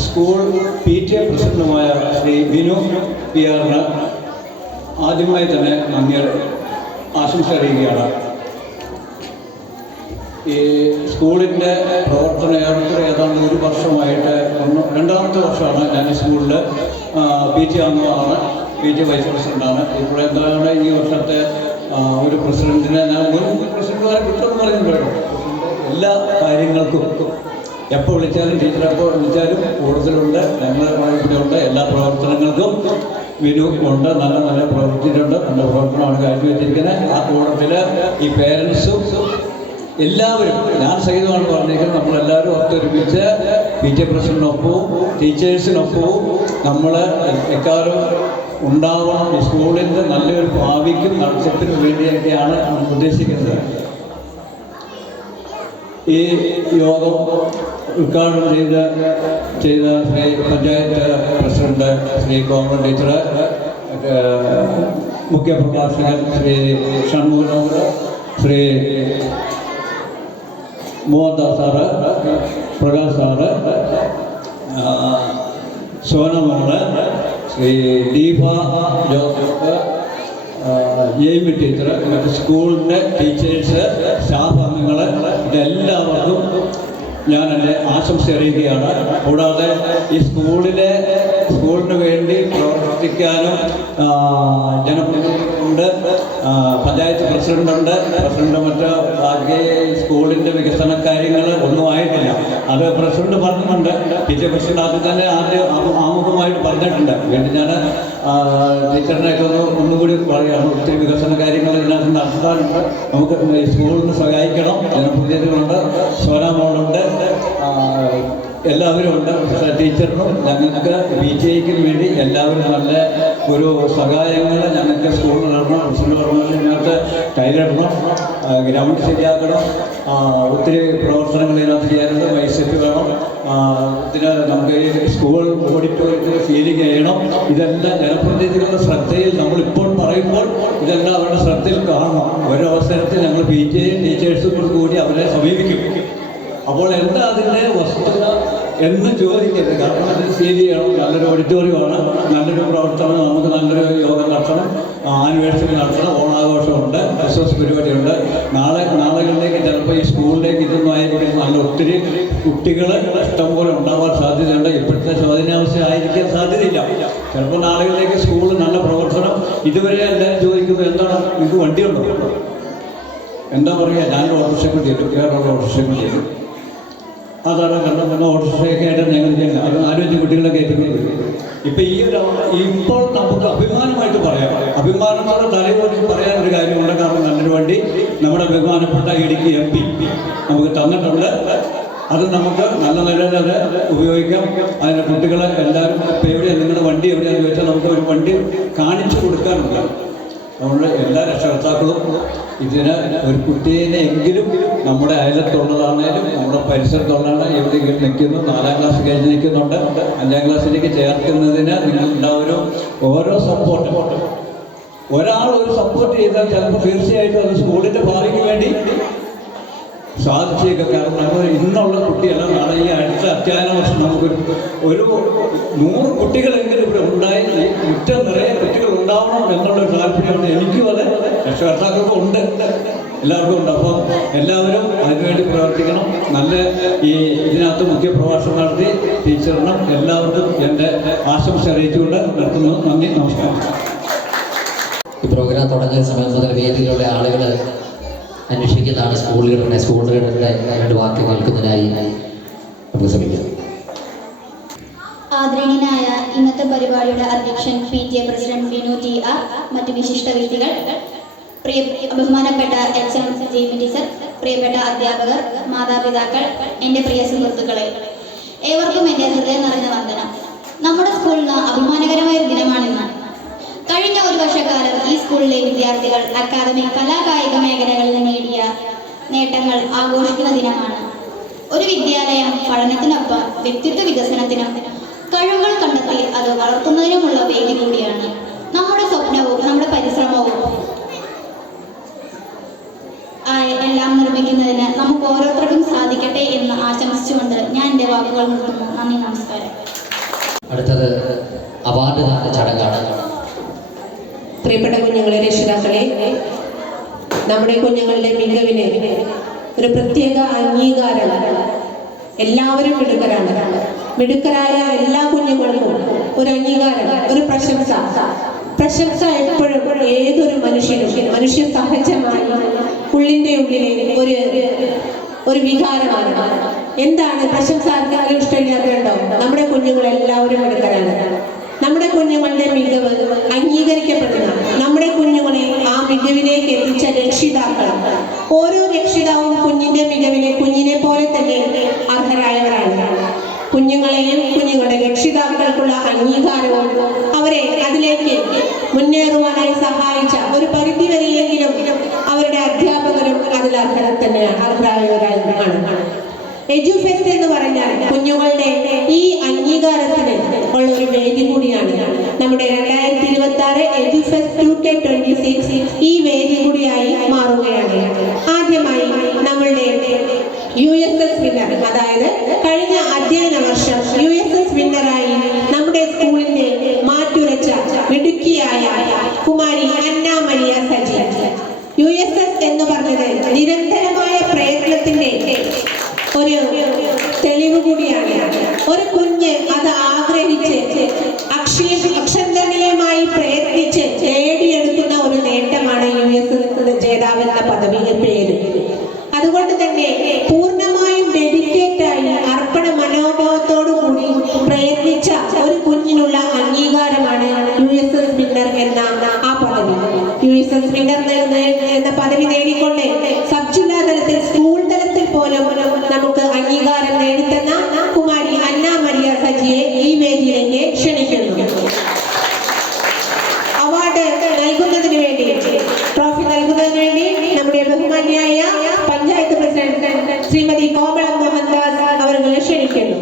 സ്കൂൾ PTA പ്രസിഡന്റുമായ ശ്രീ ബിനു PR ആദ്യമായി തന്നെ നന്ദി ആശംസ അറിയുകയാണ്. ഈ സ്കൂളിൻ്റെ പ്രവർത്തനം ഏതാണ്ട് ഒരു വർഷമായിട്ട് രണ്ടാമത്തെ വർഷമാണ് ഞാൻ ഈ സ്കൂളിൽ PTA അംഗമാണ്, PTA വൈസ് പ്രസിഡൻ്റാണ്. ഇപ്പോൾ എന്താണ് ഈ വർഷത്തെ ഒരു പ്രസിഡന്റിനെ ഞാൻ പ്രസിഡന്റുമാരെ കിട്ടുമെന്ന് പറയുന്നുണ്ടല്ലോ. എല്ലാ കാര്യങ്ങൾക്കും എപ്പോൾ വിളിച്ചാലും ടീച്ചറെ എപ്പോൾ വിളിച്ചാലും കൂടുതലുണ്ട്, ഞങ്ങൾ ഇവിടെയുണ്ട്. എല്ലാ പ്രവർത്തനങ്ങൾക്കും വിനു ഉണ്ട്, നല്ല പ്രവർത്തിച്ചിട്ടുണ്ട്, നല്ല പ്രവർത്തനമാണ് കാഴ്ചവെച്ചിരിക്കുന്നത്. ആ കൂട്ടത്തിൽ ഈ പേരൻസും എല്ലാവരും, ഞാൻ സഹിതമാണ് പറഞ്ഞിരിക്കുന്നത്, നമ്മളെല്ലാവരും ഒത്തൊരുമിച്ച് PTA പ്രസിഡന്റിനൊപ്പവും ടീച്ചേഴ്സിനൊപ്പവും നമ്മൾ എക്കാലം ഉണ്ടാവണം. ഈ സ്കൂളിൻ്റെ നല്ലൊരു ഭാവിക്കും നടത്തിപ്പിനും വേണ്ടിയൊക്കെയാണ് നമ്മൾ ഉദ്ദേശിക്കുന്നത്. ഈ യോഗം ഉദ്ഘാടനം ചെയ്ത ശ്രീ പഞ്ചായത്ത് പ്രസിഡന്റ് ശ്രീ കോമൺ ടീച്ചർ, മുഖ്യപ്രഭാഷകൻ Shri Shanmughan, Shri Mohandas sir, Prakash sir, Sonamol, Shri Deepa Joseph, Jaimy teacher, മറ്റ് സ്കൂളിൻ്റെ ടീച്ചേഴ്സ്, സ്റ്റാഫ് അംഗങ്ങൾ, ഇതെല്ലാവർക്കും ഞാൻ എൻ്റെ ആശംസ അറിയിക്കുകയാണ്. കൂടാതെ ഈ സ്കൂളിന് വേണ്ടി പ്രവർത്തിക്കാനും ജനപ്രതിനിധികളുണ്ട്, പഞ്ചായത്ത് പ്രസിഡൻ്റുണ്ട്, മറ്റ് ബാക്കി സ്കൂളിൻ്റെ വികസന കാര്യങ്ങൾ ഒന്നും ആയിട്ടില്ല. അത് പ്രസിഡന്റ് പറഞ്ഞിട്ടുണ്ട്. PTA പ്രസിഡന്റ് ആദ്യം തന്നെ ആമുഖമായിട്ട് പറഞ്ഞിട്ടുണ്ട്. വീണ്ടും ഞാൻ ടീച്ചറിനെയൊക്കെ ഒന്നുകൂടി പറയുകയാണ്. ഒത്തിരി വികസന കാര്യങ്ങൾ ഇതിനകത്ത് നടത്താനുണ്ട്. നമുക്ക് ഈ സ്കൂളിന് സഹായിക്കണം. ജനപ്രതിനിധികളുണ്ട്, സോനാമോളുണ്ട്, എല്ലാവരും ഉണ്ട്. ടീച്ചറിനും ഞങ്ങൾക്ക് PTA വേണ്ടി എല്ലാവരും നല്ല ഒരു സഹായങ്ങൾ ഞങ്ങൾക്ക് സ്കൂളിൽ നടക്കണം. പ്രസിഡന്റ് പറഞ്ഞാൽ ഇതിനകത്ത് ടൈലിടണം, ഗ്രൗണ്ട് ശരിയാക്കണം, ഒത്തിരി പ്രവർത്തനങ്ങൾ ഇതിനകത്ത് ചെയ്യാനുണ്ട്. വൈസെറ്റ് വേണം, ഇതിന് നമുക്ക് ഈ സ്കൂൾ ഓഡിറ്റോറിയത്തിൽ സീലിംഗ് ചെയ്യണം. ഇതെല്ലാം ജനപ്രതിനിധികളുടെ ശ്രദ്ധയിൽ നമ്മളിപ്പോൾ പറയുമ്പോൾ ഇതെല്ലാം അവരുടെ ശ്രദ്ധയിൽ കാണണം. ഒരവസരത്തിൽ ഞങ്ങൾ PTA ടീച്ചേഴ്സും കൂടി അവരെ സമീപിക്കും. അപ്പോൾ എന്താ അതിൻ്റെ വസ്തുത എന്ന് ചോദിക്കരുത്. കാരണം അതിന് സീൽ ചെയ്യണം. നല്ലൊരു ഓഡിറ്റോറിയമാണ്, നല്ലൊരു പ്രവർത്തനം, നമുക്ക് നല്ലൊരു യോഗം നടത്തണം, ആനിവേഴ്സറി നടത്തണം, ഓണാഘോഷമുണ്ട്, ക്രിസ്മസ് പരിപാടിയുണ്ട്. നാളുകളിലേക്ക് ചിലപ്പോൾ ഈ സ്കൂളിലേക്ക് ഇതൊന്നും ആയിരിക്കും നല്ല ഒത്തിരി കുട്ടികൾ ഇഷ്ടംപോലെ ഉണ്ടാവാൻ സാധ്യതയുണ്ട്. ഇപ്പോഴത്തെ ശോധനാവസ്ഥ ആയിരിക്കാൻ സാധ്യതയില്ല. ചിലപ്പോൾ നാളുകളിലേക്ക് സ്കൂളിൽ നല്ല പ്രവർത്തനം. ഇതുവരെ എല്ലാവരും ചോദിക്കുന്നത് എന്താണ്, നിങ്ങൾക്ക് വണ്ടിയുണ്ടോ? എന്താ പറയുക, ഞാൻ ഓട്ടോറിക്ഷ ചെയ്തു, വേറെ ഓട്ടോറിക്ഷ ചെയ്തു. അതാണ് കണ്ടെത്തുന്ന ഓട്ടോറിക്ഷയൊക്കെ ആയിട്ട് ഞങ്ങൾ ചെയ്യുന്നത്. അത് 4-5 കുട്ടികളെ കയറ്റുന്നത്. ഇപ്പം ഇപ്പോൾ നമുക്ക് അഭിമാനമായിട്ട് പറയാം. അഭിമാനത്തോടെ തലയോട്ടി പറയാനൊരു കാര്യമുണ്ട്. കാരണം നല്ലൊരു വണ്ടി നമ്മുടെ ബഹുമാനപ്പെട്ട ഇടുക്കി MP നമുക്ക് തന്നിട്ടുണ്ട്. അത് നമുക്ക് നല്ല നിലയിൽ അത് ഉപയോഗിക്കാം. അതിന് കുട്ടികളെ എല്ലാവരും ഇപ്പം എവിടെയാണ് നിങ്ങളുടെ വണ്ടി എവിടെയാണെന്ന് ചോദിച്ചാൽ നമുക്ക് ഒരു വണ്ടി കാണിച്ചു കൊടുക്കാനുണ്ട്. അതുകൊണ്ട് എല്ലാ രക്ഷകർത്താക്കളും ഇതിന് ഒരു കുട്ടീനെ എങ്കിലും നമ്മുടെ അയലത്തുള്ളതാണേലും നമ്മുടെ പരിസരത്തുള്ളതാണ് എവിടെയെങ്കിലും നിൽക്കുന്നു, 4ാം ക്ലാസ് കഴിഞ്ഞ് നിൽക്കുന്നുണ്ട്, 5ാം ക്ലാസ്സിലേക്ക് ചേർക്കുന്നതിന് നിങ്ങളെല്ലാവരും ഓരോ സപ്പോർട്ട്, ഒരാൾ ഒരു സപ്പോർട്ട് ചെയ്താൽ ചിലപ്പോൾ തീർച്ചയായിട്ടും അത് സ്കൂളിൻ്റെ ഭാവിക്ക് വേണ്ടി സാധിച്ചേക്കാം. കാരണം നമ്മൾ ഇന്നുള്ള കുട്ടിയല്ല, നാളെ ഈ അടുത്ത അധ്യയന വർഷം നമുക്കൊരു 100 കുട്ടികളെങ്കിലും ഇവിടെ ഉണ്ടായി മുറ്റം നിറയെ കുട്ടികൾ ഉണ്ടാവണം എന്നുള്ളൊരു താല്പര്യമാണ് എനിക്കും, അത് രക്ഷകർത്താക്കൾക്കും ഉണ്ട്, എല്ലാവർക്കും ഉണ്ട്. അപ്പം എല്ലാവരും അതിനുവേണ്ടി പ്രവർത്തിക്കണം. നല്ല ഇതിനകത്ത് മുഖ്യ പ്രഭാഷണം നടത്തി ടീച്ചറിനും എല്ലാവർക്കും എൻ്റെ ആശംസ അറിയിച്ചുകൊണ്ട് നിർത്തുന്നു. നന്ദി, നമസ്കാരം. ഈ പ്രോഗ്രാം തുടങ്ങിയ സമയം മുതൽ വേദിയിലുള്ള ആളുകൾ അന്വേഷിക്കുന്നതാണ് സ്കൂൾ ലീഡറിനെ. സ്കൂൾ ലീഡറിൻ്റെ 2 വാക്ക് കേൾക്കുന്നതിനായി നമുക്ക് ശ്രമിക്കാം. ആദരണീയനായ ഇന്നത്തെ പരിപാടിയുടെ അധ്യക്ഷൻ PTA പ്രസിഡന്റ് ബിനു TR, മറ്റു വിശിഷ്ട വ്യക്തികൾ, ബഹുമാനപ്പെട്ട HM ജെയ്മി ടീച്ചർ, പ്രിയപ്പെട്ട അധ്യാപകർ, മാതാപിതാക്കൾ, എൻ്റെ പ്രിയ സുഹൃത്തുക്കളെ, ഏവർക്കും എൻ്റെ ഹൃദയം നിറഞ്ഞ വന്ദനം. നമ്മുടെ സ്കൂളിന് അഭിമാനകരമായ ഒരു ദിനമാണിന്ന്. കഴിഞ്ഞ ഒരു വർഷക്കാലം ഈ സ്കൂളിലെ വിദ്യാർത്ഥികൾ അക്കാദമിക് കലാകായിക മേഖലകളിൽ നേടിയ നേട്ടങ്ങൾ ആഘോഷിക്കുന്ന ദിനമാണ്. ഒരു വിദ്യാലയം പഠനത്തിനൊപ്പം വ്യക്തിത്വ വികസനത്തിനും കഴിവുകൾ കണ്ടെത്തി അത് വളർത്തുന്നതിനുമുള്ള വേദി കൂടിയാണ്. നമ്മുടെ സ്വപ്നവും നമ്മുടെ പരിശ്രമവും എല്ലാം നിർമ്മിക്കുന്നതിന് നമുക്ക് ഓരോരുത്തർക്കും സാധിക്കട്ടെ എന്ന് ആശംസിച്ചുകൊണ്ട് ഞാൻ എൻ്റെ വാക്കുകൾ നിർത്തുന്നു. നന്ദി, നമസ്കാരം. അടുത്തത് അവാർഡ് ദാന ചടങ്ങാണ്. പ്രിയപ്പെട്ട കുഞ്ഞുങ്ങളെ, രക്ഷിതാക്കളെ, നമ്മുടെ കുഞ്ഞുങ്ങളുടെ മികവിന് ഒരു പ്രത്യേക അംഗീകാരം. എല്ലാവരും മിടുക്കരാണ്. മിടുക്കരായ എല്ലാ കുഞ്ഞുങ്ങൾക്കും ഒരു അംഗീകാരം, ഒരു പ്രശംസ. പ്രശംസ എപ്പോഴും ഏതൊരു മനുഷ്യനും മനുഷ്യ സഹജമായി ഉള്ളിൻ്റെ ഉള്ളിലെ ഒരു വികാരമാണ്. എന്താണ് പ്രശംസ? ആർക്കാരും ഇഷ്ടമില്ലാത്തതുണ്ടോ? നമ്മുടെ കുഞ്ഞുങ്ങളെല്ലാവരും മിടുക്കരാണ്. നമ്മുടെ കുഞ്ഞുങ്ങളുടെ മികവ് അംഗീകരിക്കപ്പെടുന്ന, നമ്മുടെ കുഞ്ഞുങ്ങളെ ആ മികവിലേക്ക് എത്തിച്ച രക്ഷിതാക്കൾ, ഓരോ രക്ഷിതാവും കുഞ്ഞിന്റെ മികവിനെ കുഞ്ഞിനെ പോലെ തന്നെ അർഹരായവരാണ്. കുഞ്ഞുങ്ങളെയും കുഞ്ഞുങ്ങളുടെ രക്ഷിതാക്കൾക്കുള്ള അംഗീകാരവും അവരെ അതിലേക്ക് മുന്നേറുവാനായി സഹായിച്ച ഒരു പരിധി വരെയെങ്കിലും അവരുടെ അധ്യാപകരും അതിൽ അർഹരായവരാണ്. എഡ്യൂഫെസ്റ്റ് എന്ന് പറഞ്ഞാൽ കുഞ്ഞുങ്ങളുടെ ഈ അംഗീകാരത്തിന് ഉള്ള ഒരു വേദി കൂടിയാണ്. നമ്മുടെ 2026 എഡ്യൂഫെസ്റ്റ് 2K26 ഈ വേദി കൂടിയായി മാറുകയാണ്. ആദ്യമായി നമ്മളുടെ USS വിന്നർ, അതായത് കഴിഞ്ഞ അധ്യയന വർഷം USS വിന്നറായി നമ്മുടെ സ്കൂളിനെ മാറ്റുരച്ച മിടുക്കിയായ കുമാരി അന്ന മരിയ സജി. USS എന്ന് പറഞ്ഞത് നിരന്തരമായ പ്രയത്നത്തിന്റെ ഒരു തെളിവ് കൂടിയാണ്. ഒരു കുഞ്ഞ് അത് ആഗ്രഹിച്ച് അക്ഷന്തനീയമായി പ്രയത്നിച്ച് നേടിയെടുക്കുന്ന ഒരു നേട്ടമാണ് USS ജേതാവ് എന്ന പദവി പേര്. അതുകൊണ്ട് തന്നെ പൂർണ്ണമായും ഡെഡിക്കേറ്റായി അർപ്പണ മനോഭാവത്തോടു കൂടി പ്രയത്നിച്ച ഒരു കുഞ്ഞിനുള്ള അംഗീകാരമാണ് USS വിന്നർ എന്ന ആ പദവി. USS വിന്നർ എന്ന പദവി നേടിക്കൊണ്ട് സബ് ജില്ലാ തലത്തിൽ, സ്കൂൾ തലത്തിൽ പോലും നമുക്ക് അംഗീകാരം നേടിത്തന്ന കുമാരി അന്ന മരിയ സജിയെ ഈ വേദിയിലേക്ക് ക്ഷണിക്കുന്നു. അവാർഡ് നൽകുന്നതിന് വേണ്ടി, ട്രോഫി നൽകുന്നതിന് വേണ്ടി നമ്മുടെ ബഹുമാന്യായ പഞ്ചായത്ത് പ്രസിഡന്റ് ശ്രീമതി കോമള മോഹൻദാസ് അവരെ ക്ഷണിക്കുന്നു.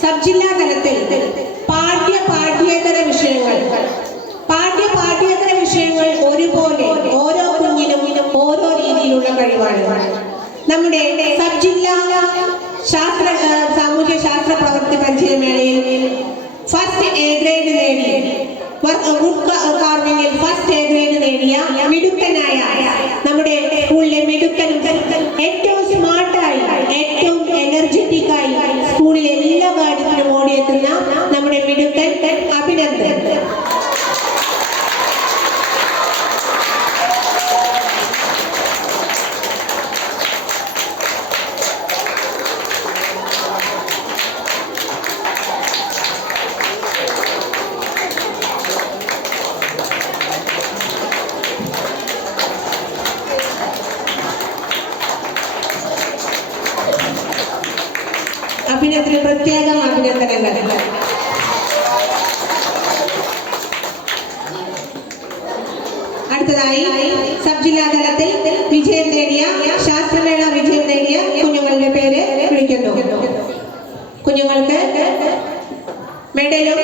സബ് ജില്ലാ തലത്തിൽ പാഠ്യേതര വിഷയങ്ങൾ ഒരുപോലെ ഓരോ കുഞ്ഞിനും ഓരോ രീതിയിലുള്ള കഴിവാണ്. നമ്മുടെ സബ് ജില്ലാ സാമൂഹ്യ ശാസ്ത്ര പ്രവൃത്തി പരിചയമേളയിൽ ഫസ്റ്റ് എ ഗ്രേഡ് നേടി, വുഡ് കാർവിംഗിൽ ഫസ്റ്റ് എ ഗ്രേഡ് നേടിയ മിടുക്കനായ നമ്മുടെ സ്കൂളിലെ മിടുക്കനും ഏറ്റവും സ്മാർട്ടായി, ഏറ്റവും എനർജറ്റിക്കായി സ്കൂളിലെ എല്ലാ കാര്യത്തിനും ഓടിയെത്തുന്ന നമ്മുടെ മിടുക്കൻ അഭിനന്ദൻ. മെഡലും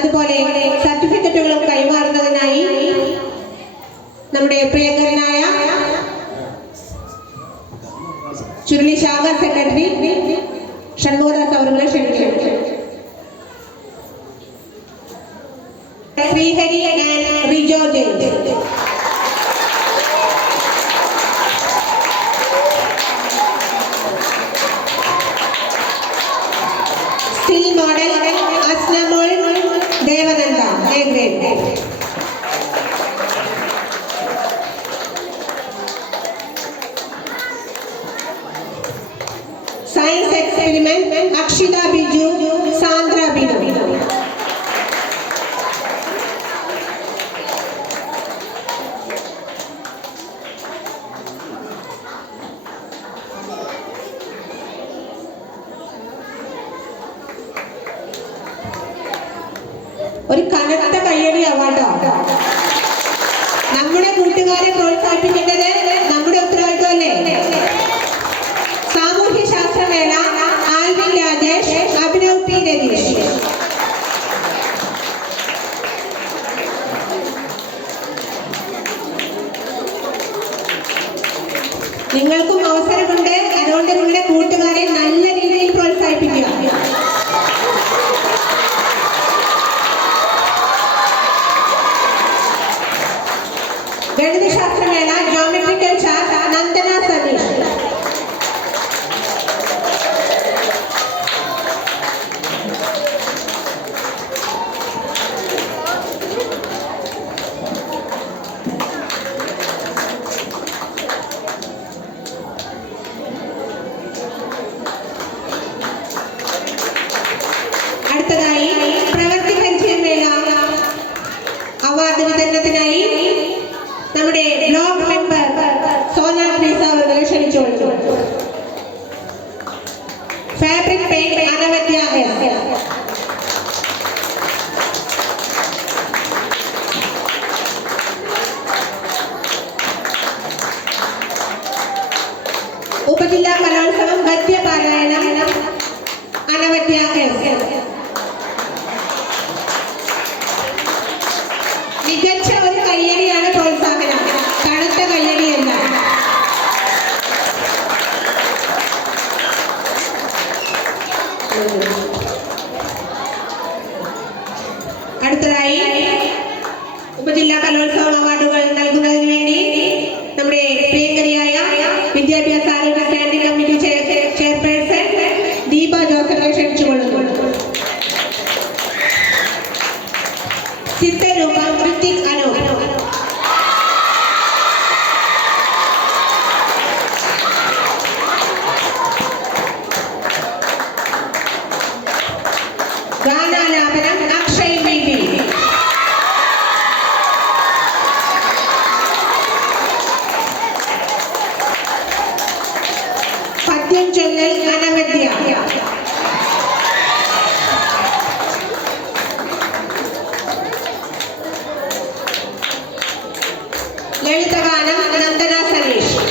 അതുപോലെ സർട്ടിഫിക്കറ്റുകളും കൈമാറുന്നതിനായി നമ്മുടെ പ്രിയങ്കരനായ ചുരുളി ശാഖ സെക്രട്ടറി ഷൺമുഖദാസ് അവരെ ക്ഷണിക്കുന്നു. Sreehari and Rijo James. Still model Asnamol Devananda A grade. Science experiment Akshitha Biju Sandra Biju. ഒരു കനത്ത കയ്യടി അവാർഡോ. നമ്മുടെ കൂട്ടുകാരെ പ്രോത്സാഹിപ്പിക്കേണ്ടത് നമ്മുടെ ഉത്തരവാദിത്വമല്ലേ? സാമൂഹ്യ ശാസ്ത്രമേള ആൽവിൻ രാജേഷ്, അഭിനവ് പി രതീഷ്. നിങ്ങൾക്കും അവസരമുണ്ട്. അതുകൊണ്ട് നിങ്ങളുടെ കൂട്ടുകാരെ നല്ല രീതിയിൽ പ്രോത്സാഹിപ്പിക്കുക. ഗണിതശാസ്ത്രമേള ജോമെട്രിക്കൽ ചാർട്ട് നന്ദന സതീഷ്. അടുത്തതായി പ്രവൃത്തി പരിചയമേള അവാർഡ് വിതരണത്തിനായി നമ്മുടെ ബ്ലോക്ക് മെമ്പർ സോന ട്രീസ അവരെ ക്ഷണിച്ചു. Fabric paint Anavadhya S. ഉപജില്ലാ കലോത്സവം ഗദ്യപാരായണം അനവധ്യ എസ്. മികച്ച ഒരു കയ്യടിയാണ് പ്രോത്സാഹനം, കടുത്ത കയ്യടിയല്ല. അടുത്തതായി ഉപജില്ലാ കലോത്സവം അവാർഡുകൾ നൽകുന്നതിന് വേണ്ടി നമ്മുടെ പ്രിയങ്കരിയായ വിദ്യാഭ്യാസ ആരോഗ്യ സ്റ്റാൻഡിംഗ് കമ്മിറ്റി ചെയർപേഴ്സൺ ദീപ ജോസഫിനെ ക്ഷണിച്ചുകൊള്ളുന്നു. ചിത്രരൂപ ഋത്തിക് അനു. ഗാനാലാപനം അക്ഷയ് ബേബി. പദ്യം ചൊല്ലൽ അനവധ്യ. ലളിതഗാനം നന്ദന സതീഷ്.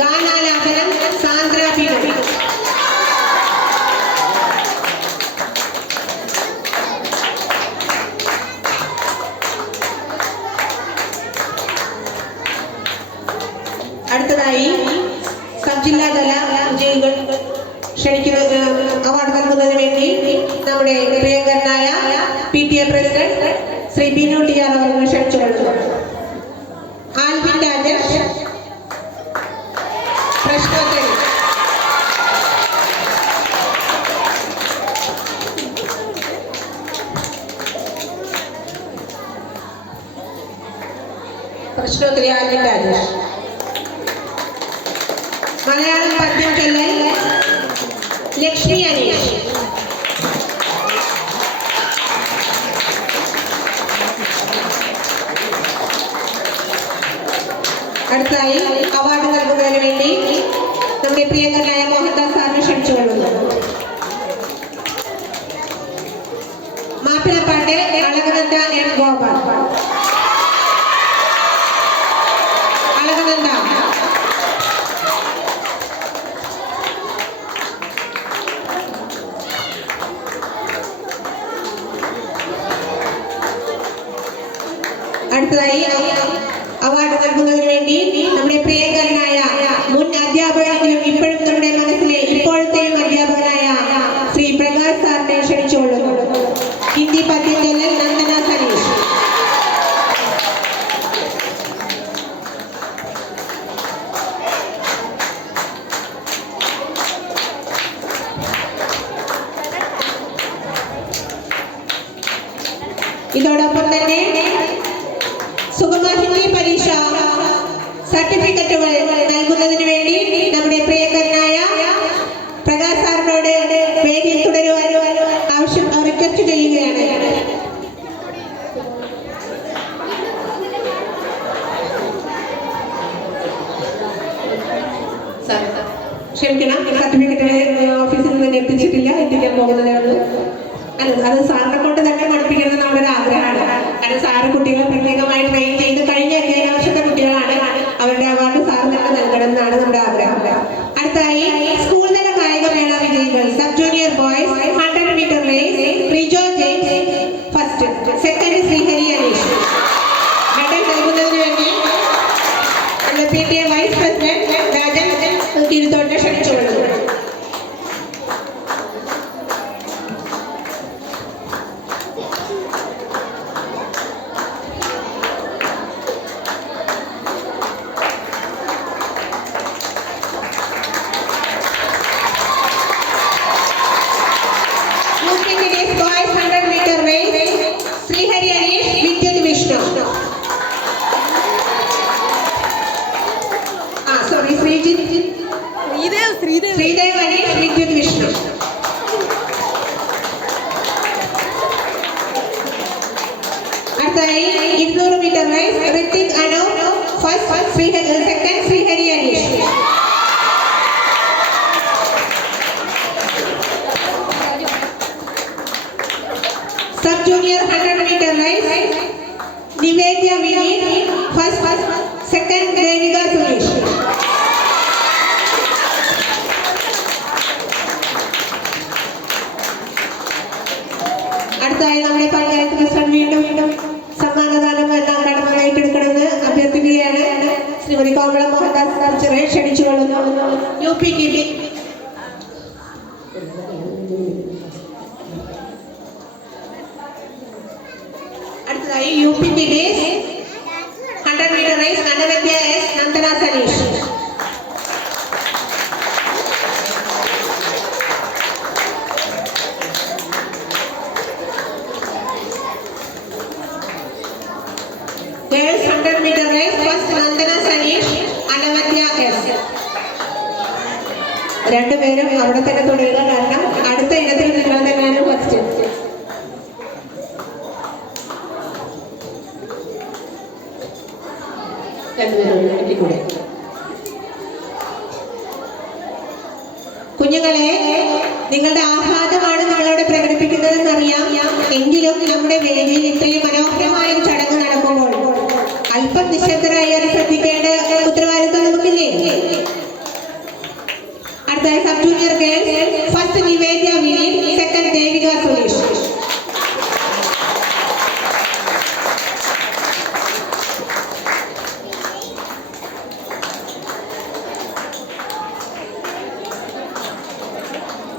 ഗാനാലാപനം സാന്ദ്ര ബിജു. അടുത്തതായി സബ് ജില്ലാതല വിജയികൾ ക്ഷണിക്കുന്ന അവാർഡ് നൽകുന്നതിന് വേണ്ടി നമ്മുടെ പ്രിയങ്കരനായ PTA president Shri Binu T R അവരെ ക്ഷണിച്ചുകൊള്ളുന്നു. ആൽവിൻ രാജേഷ് പ്രശ്നോത്തരി. പ്രശ്നോത്തരി ആൽവിൻ രാജേഷ്. മലയാളം പദ്യം ചൊല്ലൽ ലക്ഷ്മി അനീഷ്. അടുത്തായി അവാർഡ് നൽകുന്നതിന് വേണ്ടി നമ്മുടെ പ്രിയങ്കരനായ മോഹൻദാസ് സാറിനെ ക്ഷണിച്ചുകൊള്ളുന്നു. മാപ്പിളപ്പാട്ട് അളകനന്ദ എൻ ഗോപാൽ. അളകനന്ദ. അടുത്തതായി അവാർഡ് നൽകുന്നതിന് വേണ്ടി നമ്മുടെ പ്രിയങ്കരനായ മുൻ അധ്യാപകനും ഇപ്പോഴും നമ്മുടെ മനസ്സിലെ ഇപ്പോഴത്തെയും അധ്യാപകനായ ശ്രീ പ്രകാശ് സാറിനെ ക്ഷണിച്ചുകൊള്ളുന്നു. ഹിന്ദി പദ്യം ചൊല്ലൽ നന്ദന സനീഷ്. ഇതോടൊപ്പം തന്നെ സുഗമ ഹിന്ദി പരീക്ഷ സർട്ടിഫിക്കറ്റുകൾ നൽകുന്നതിന് വേണ്ടി നമ്മുടെ പ്രിയങ്കരനായ പ്രകാശ് സാറിനോട് വേദിയിൽ തുടരുവാൻ ആവശ്യം റിക്വസ്റ്റ് ചെയ്യുകയാണ്. ക്ഷമിക്കണം, സർട്ടിഫിക്കറ്റ് ഓഫീസിൽ നിന്ന് എത്തിച്ചിട്ടില്ല, എത്തിക്കാൻ പോകുന്നതേ ഉള്ളൂ. അല്ല, അത് സാറിനെ കൊണ്ട് തന്നെ പഠിപ്പിക്കുന്നത് നമ്മുടെ ഒരു ആഗ്രഹമാണ്. കാരണം സാറ് കുട്ടികളെ പ്രത്യേകമായി ട്രെയിൻ ചെയ്ത് കഴിഞ്ഞ അധ്യയന വർഷത്തെ കുട്ടികളാണ്. അവരുടെ അവാർഡ് സാറ് തന്നെ നൽകണം എന്നാണ് നമ്മുടെ ആഗ്രഹം. അടുത്തായി സ്കൂൾ തല കായികമേള വിജയികൾ sub junior boys 100 meter race Rijo James first, second Sreehari Aneesh. Medal നൽകുന്നതിന് വേണ്ടി നമ്മുടെ PTA വൈസ് പ്രസിഡന്റ് രാജൻ തിരുത്തോട്ടെ ക്ഷണിച്ചുകൊള്ളുന്നു. ശ്രീദേവ് അനീഷ് വിദ്യുത് വിഷ്ണു. അടുത്തായി 200 meter race Rithik Anu first, second Sreehari Aneesh. Sub junior 100 meter race Nivedya Vineeth first, second Devika Suresh. അടുത്തായി നമ്മുടെ പഞ്ചായത്ത് പ്രസിഡന്റ് വീണ്ടും സമ്മാനദാനം എല്ലാം കടമ ഏറ്റെടുക്കണമെന്ന് അഭ്യർത്ഥിക്കുകയാണ്. ശ്രീമതി കോമളം മോഹൻദാസ് ടീച്ചറെ ക്ഷണിച്ചുകൊള്ളുന്നു. UPTB അടുത്തതായി UPTB 100 meter race Nandavya S Nandana Saneesh. Girls 100 meter race first Nandana Saneesh, Anavadya S. രണ്ടുപേരും അവിടെ തന്നെ തുടരുക, കാരണം അടുത്ത ഇനത്തിൽ നിങ്ങൾ തന്നെയാണ് ഫസ്റ്റ്. രണ്ടുപേരും കൂടെ. കുഞ്ഞുങ്ങളെ, നിങ്ങളുടെ ആഹ്ലാദമാണ് നിങ്ങളവിടെ പ്രകടിപ്പിക്കുന്നതെന്ന് അറിയാം. എങ്കിലും നമ്മുടെ വേദിയിൽ ഇത്രയും മനോഹരമായ ഒരു ചടങ്ങ് നടക്കുമ്പോൾ അല്പം നിശബ്ദരായി ഒരു ശ്രദ്ധിക്കേണ്ട ഉത്തരവാദിത്വം നമുക്കില്ലേ? അടുത്തായി sub junior girls first Nivedya Vineeth, second Devika Suresh.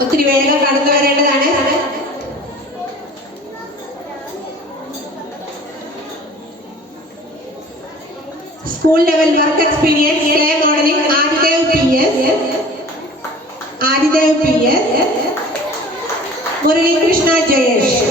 ഒത്തിരി വേഗം കടന്നു വരേണ്ടതാണ്. School level work experience clay modelling Adidev PS, Muralikrishna Jayesh.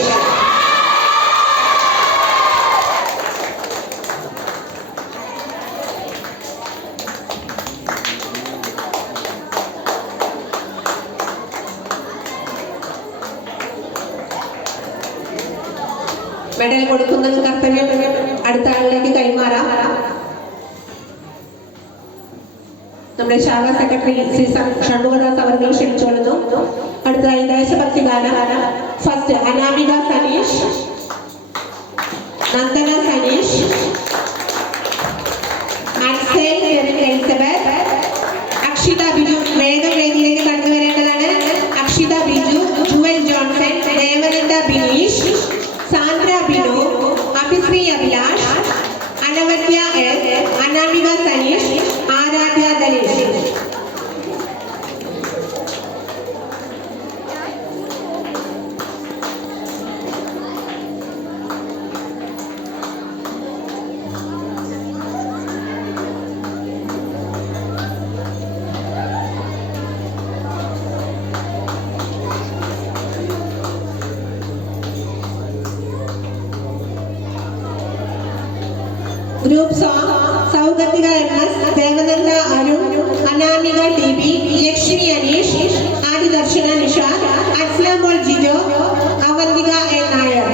Medal കൊടുക്കുന്നത് കർത്തവ്യം അടുത്ത ആളിലേക്ക് കൈമാറാം. നമ്മുടെ ശാഖാ സെക്രട്ടറി ശ്രീ ഷൺമുഖദാസ് അവർ ക്ഷണിച്ചുകൊള്ളുന്നു. അടുത്തതായി ദേശഭക്തി ഗാനം ഫസ്റ്റ് അനാമിക സനീഷ്, നന്ദന സനീഷ്, എലിസബത്ത്, അക്ഷിത ബിജു. വേഗം വേദിയിലേക്ക് കടന്നു വരേണ്ടതാണ്. Akshitha Biju, Jewel Johnson, Devananda Bineesh, Sandra Binu, Abhisree Abhilash, group song Saugandhika MS, Devananda Arun, Anamika TB, Lakshmi Aneesh, ആദിദർശന Nishad, Aslamol Jijo, Avanthika A Nair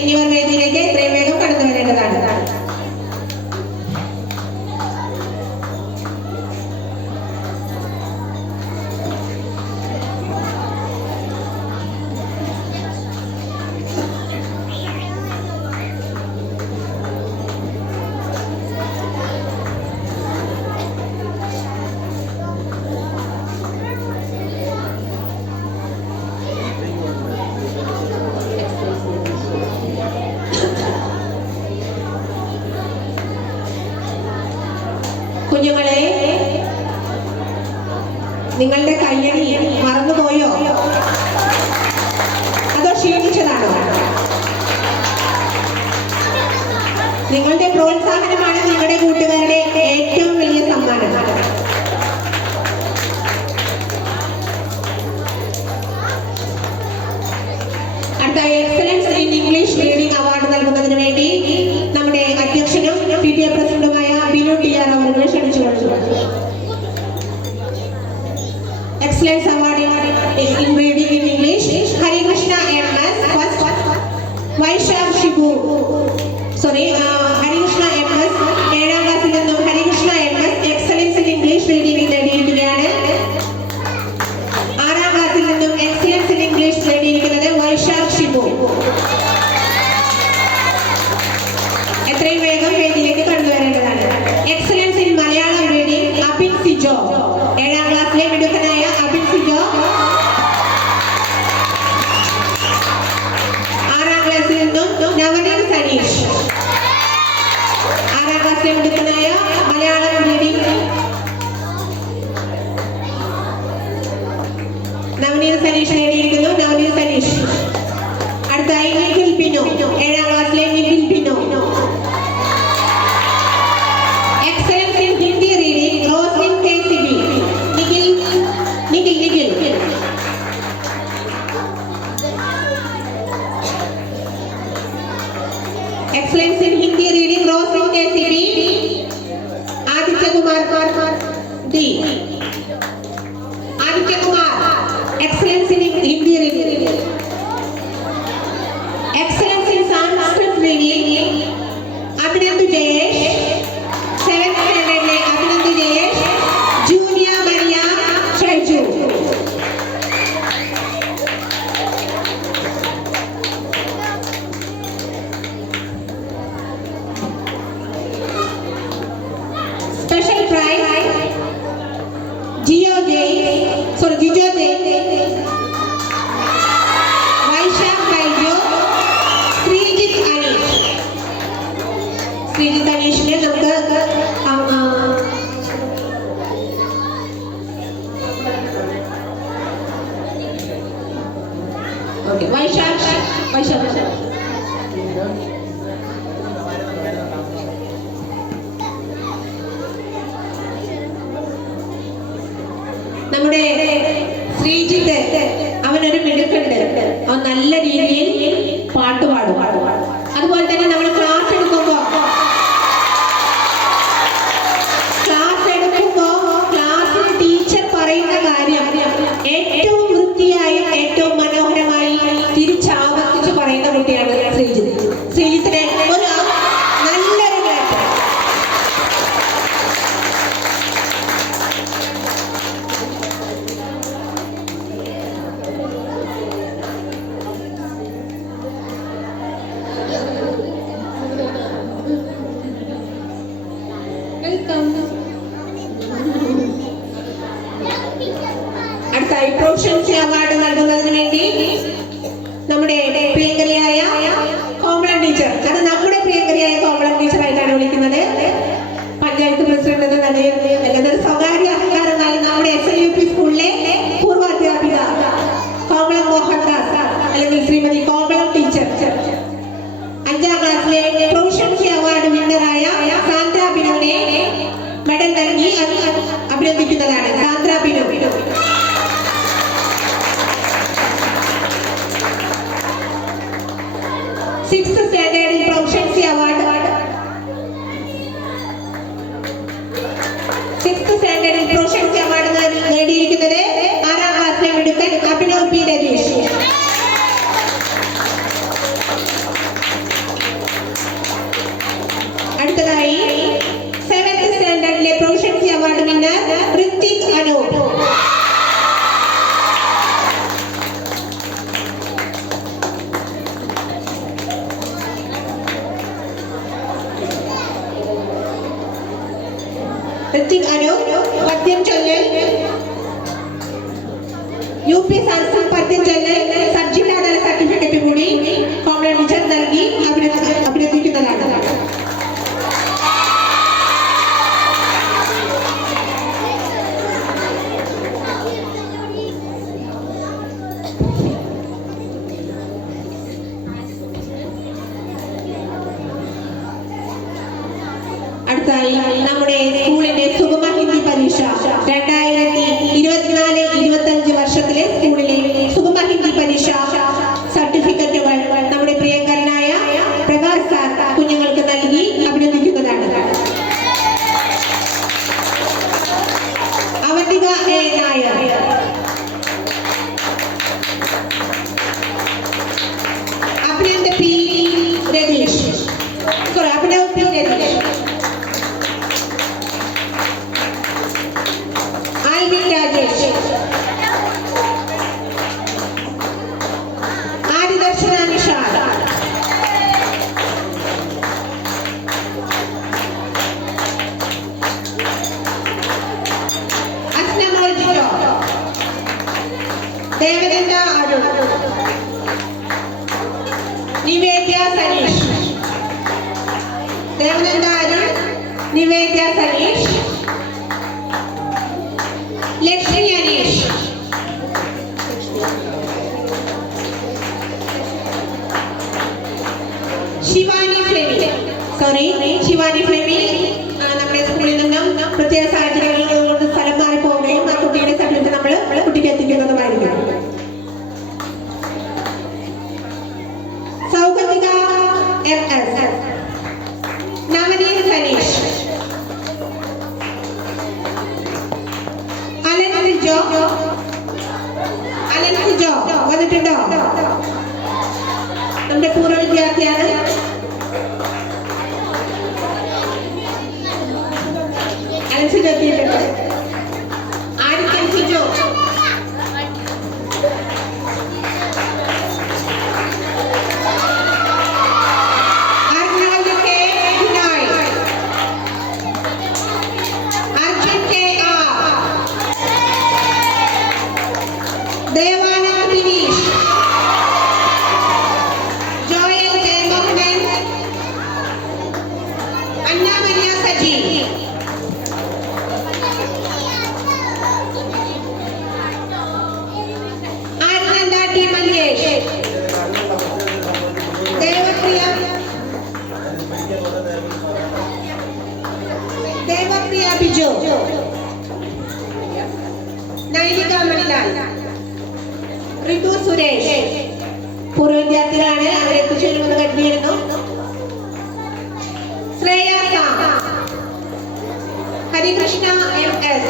എന്നിവർ വേദിയിലേക്ക് എത്രയും വേഗം കടന്നു വരേണ്ടതാണ്. കുഞ്ഞുങ്ങളെ, നിങ്ങളുടെ കയ്യടി മറന്നുപോയോ? അതോ ക്ഷീണിച്ചതാണോ? നിങ്ങളുടെ പ്രോത്സാഹനമാണ് നിങ്ങളുടെ കൂട്ടുകാരുടെ ഏറ്റവും വലിയ സമ്മാനം. അടുത്ത excellence in English reading award നൽകുന്നതിന് വേണ്ടി നമ്മുടെ അധ്യക്ഷനും PTA പ്രസിഡന്റുമായ ബിനു TR അവരെ ക്ഷണിച്ചുകൊള്ളുന്നു. Excellence award in reading in English Harikrishna MS, Vaishakh Shibu, Harikrishna MS 7ാം ക്ലാസ്സിൽ നിന്നും Harikrishna MS excellence in English reading നേടിയിരിക്കുകയാണ്. 6ാം ക്ലാസ്സിൽ നിന്നും എക്സലൻസ് ഇൻ ഇംഗ്ലീഷ് നേടിയിരിക്കുന്നത് വൈശാഖ് ഷിബു. എത്രയും വേഗം വേദിയിലേക്ക് കടന്നുവരേണ്ടതാണ്. Excellence in Malayalam reading Abin Sijo, 7ാം ക്ലാസ്സിലെ മിടുക്കനായ അബിൻ സിജോ. 6ാം ക്ലാസ്സിൽ നിന്നും നവനീത് സനീഷ്, 6ാം ക്ലാസ്സിലെ മിടുക്കനായ മലയാളം റീഡിംഗ് നവനീത് സനീഷ് നേടിയിരിക്കുന്നു. നവനീത് സനീഷ്. അടുത്തായി നിഖിൽ പിനോ, 7ാം ക്ലാസ്സിലെ Nikhil Pino. Excellence in Hindi reading Roslin KCB, Nikhil. Excellence in Hindi reading Roslin KCB. Adityakumar D. Adityakumar, excellence in Hindi reading. Excellence in Sanskrit reading Abhinand Jayesh, 7th സ്റ്റാൻഡേർഡിലെ Abhinand Jayesh. Julia Maria Shaiju. Special prize Jijo Jai, Vaishakh Baiju, Sreejith അനീഷിനെ നമുക്ക് വൈശാഖ് നമ്മുടെ ശ്രീജിത്ത്, അവനൊരു മിടുക്കുണ്ട്. അവൻ നല്ല രീതിയിൽ പാട്ട് പാടും. അതുപോലെ തന്നെ നമ്മൾ ക്ലാസ് എടുക്കുമ്പോ ക്ലാസ്സിൽ ടീച്ചർ പറയുന്ന കാര്യം ഏറ്റവും വൃത്തിയായും ഏറ്റവും മനോഹരമായി തിരിച്ചാവർത്തിച്ച് പറയുന്ന കുട്ടിയാണ് ശ്രീജിത്ത്. ശ്രീജിത്തിനെ ഒരു നല്ലൊരു ക്ലാസ്. അടുത്തായി പ്രൊഫഷൻസി അവാർഡ് നൽകുന്നതിന് വേണ്ടി നമ്മുടെ പ്രിയങ്കരിയായ കോമളൻ ടീച്ചർ, അത് നമ്മുടെ പ്രിയങ്കരിയായ കോമളൻ ടീച്ചറായിട്ടാണ് വിളിക്കുന്നത്. പഞ്ചായത്ത് പ്രസിഡന്റ് എന്ന നിലയിൽ അതൊരു സ്വകാര്യ അധികാരമായി നമ്മുടെ SLUP സ്കൂളിലെ പൂർവ്വ അധ്യാപിക കോമളം മോഹൻദാസ് അല്ലെങ്കിൽ ശ്രീമതി കോമളം ടീച്ചർ. 5ാം ക്ലാസ്സിലെ പ്രൊഫഷൻസി അവാർഡ് വിന്നറായ സാന്ദ്ര ബിനുവിനെ മെഡൽ നൽകി അഭിനന്ദിക്കുന്നതാണ്. സാന്ദ്ര ബിനു. UP സംസ്ഥാന പദ്യചൊല്ല് സബ് ജില്ലാതല സർട്ടിഫിക്കറ്റ് കൂടി കോമൺ ടീച്ചർ നൽകി അഭിനന്ദിക്കുന്നതാണ്. അടുത്തായി നമ്മുടെ സ്കൂളിന്റെ സുഗമ ഹിന്ദി പരീക്ഷ 2024-25 വർഷത്തിലെ സ്കൂളിലെ സുഗമ ഹിന്ദി പരീക്ഷ സർട്ടിഫിക്കറ്റുകൾ നമ്മുടെ പ്രിയങ്കരനായ പ്രകാശ് സാർ കുഞ്ഞുങ്ങൾക്ക് നൽകി അഭിനന്ദിക്കുന്നതാണ്. Avanthika A Nair, Abhinand P Ratheesh, Abhinav P Ratheesh, Alvin Rajesh, Adidarshana Nishad, Asnamol Jijo, Devananda Arun, Nivedya Saneesh, Devananda Arun, Nivedya Saneesh, Lakshmi Aneesh, Shivani Flemy നമ്മുടെ സ്കൂളിൽ നിന്നും പ്രത്യേക സാഹചര്യങ്ങളിൽ കൊണ്ട് സ്ഥലം മാറി പോവുകയും ആ കുട്ടിയുടെ സർട്ടിഫിക്കറ്റ് നമ്മൾ കുട്ടിക്ക് എത്തിക്കുന്നതുമായിരിക്കും. സൗഗന്ധിക MS, നവനീത് സനീഷ്, അലൻ സിജോ വന്നിട്ടുണ്ടോ? നമ്മുടെ പൂർവ്വ വിദ്യാർത്ഥിയാണ്. അലൻ സിജോ എത്തിയിട്ടുണ്ട്. Adithyan Sijo, Arnav K Binoy, Arjun K R, Devanand Bineesh, Joel Jayamohanan, Anna Maria Saji, Ananda T Mallesh, Devapriya Biju, Nainika Manilal, Rithu Suresh. പൂർവ്വ വിദ്യാർത്ഥികളാണ്, അവരെ എത്തിച്ചേരുമെന്ന് കരുതിയിരുന്നു. Shreya Sam, Harikrishna MS,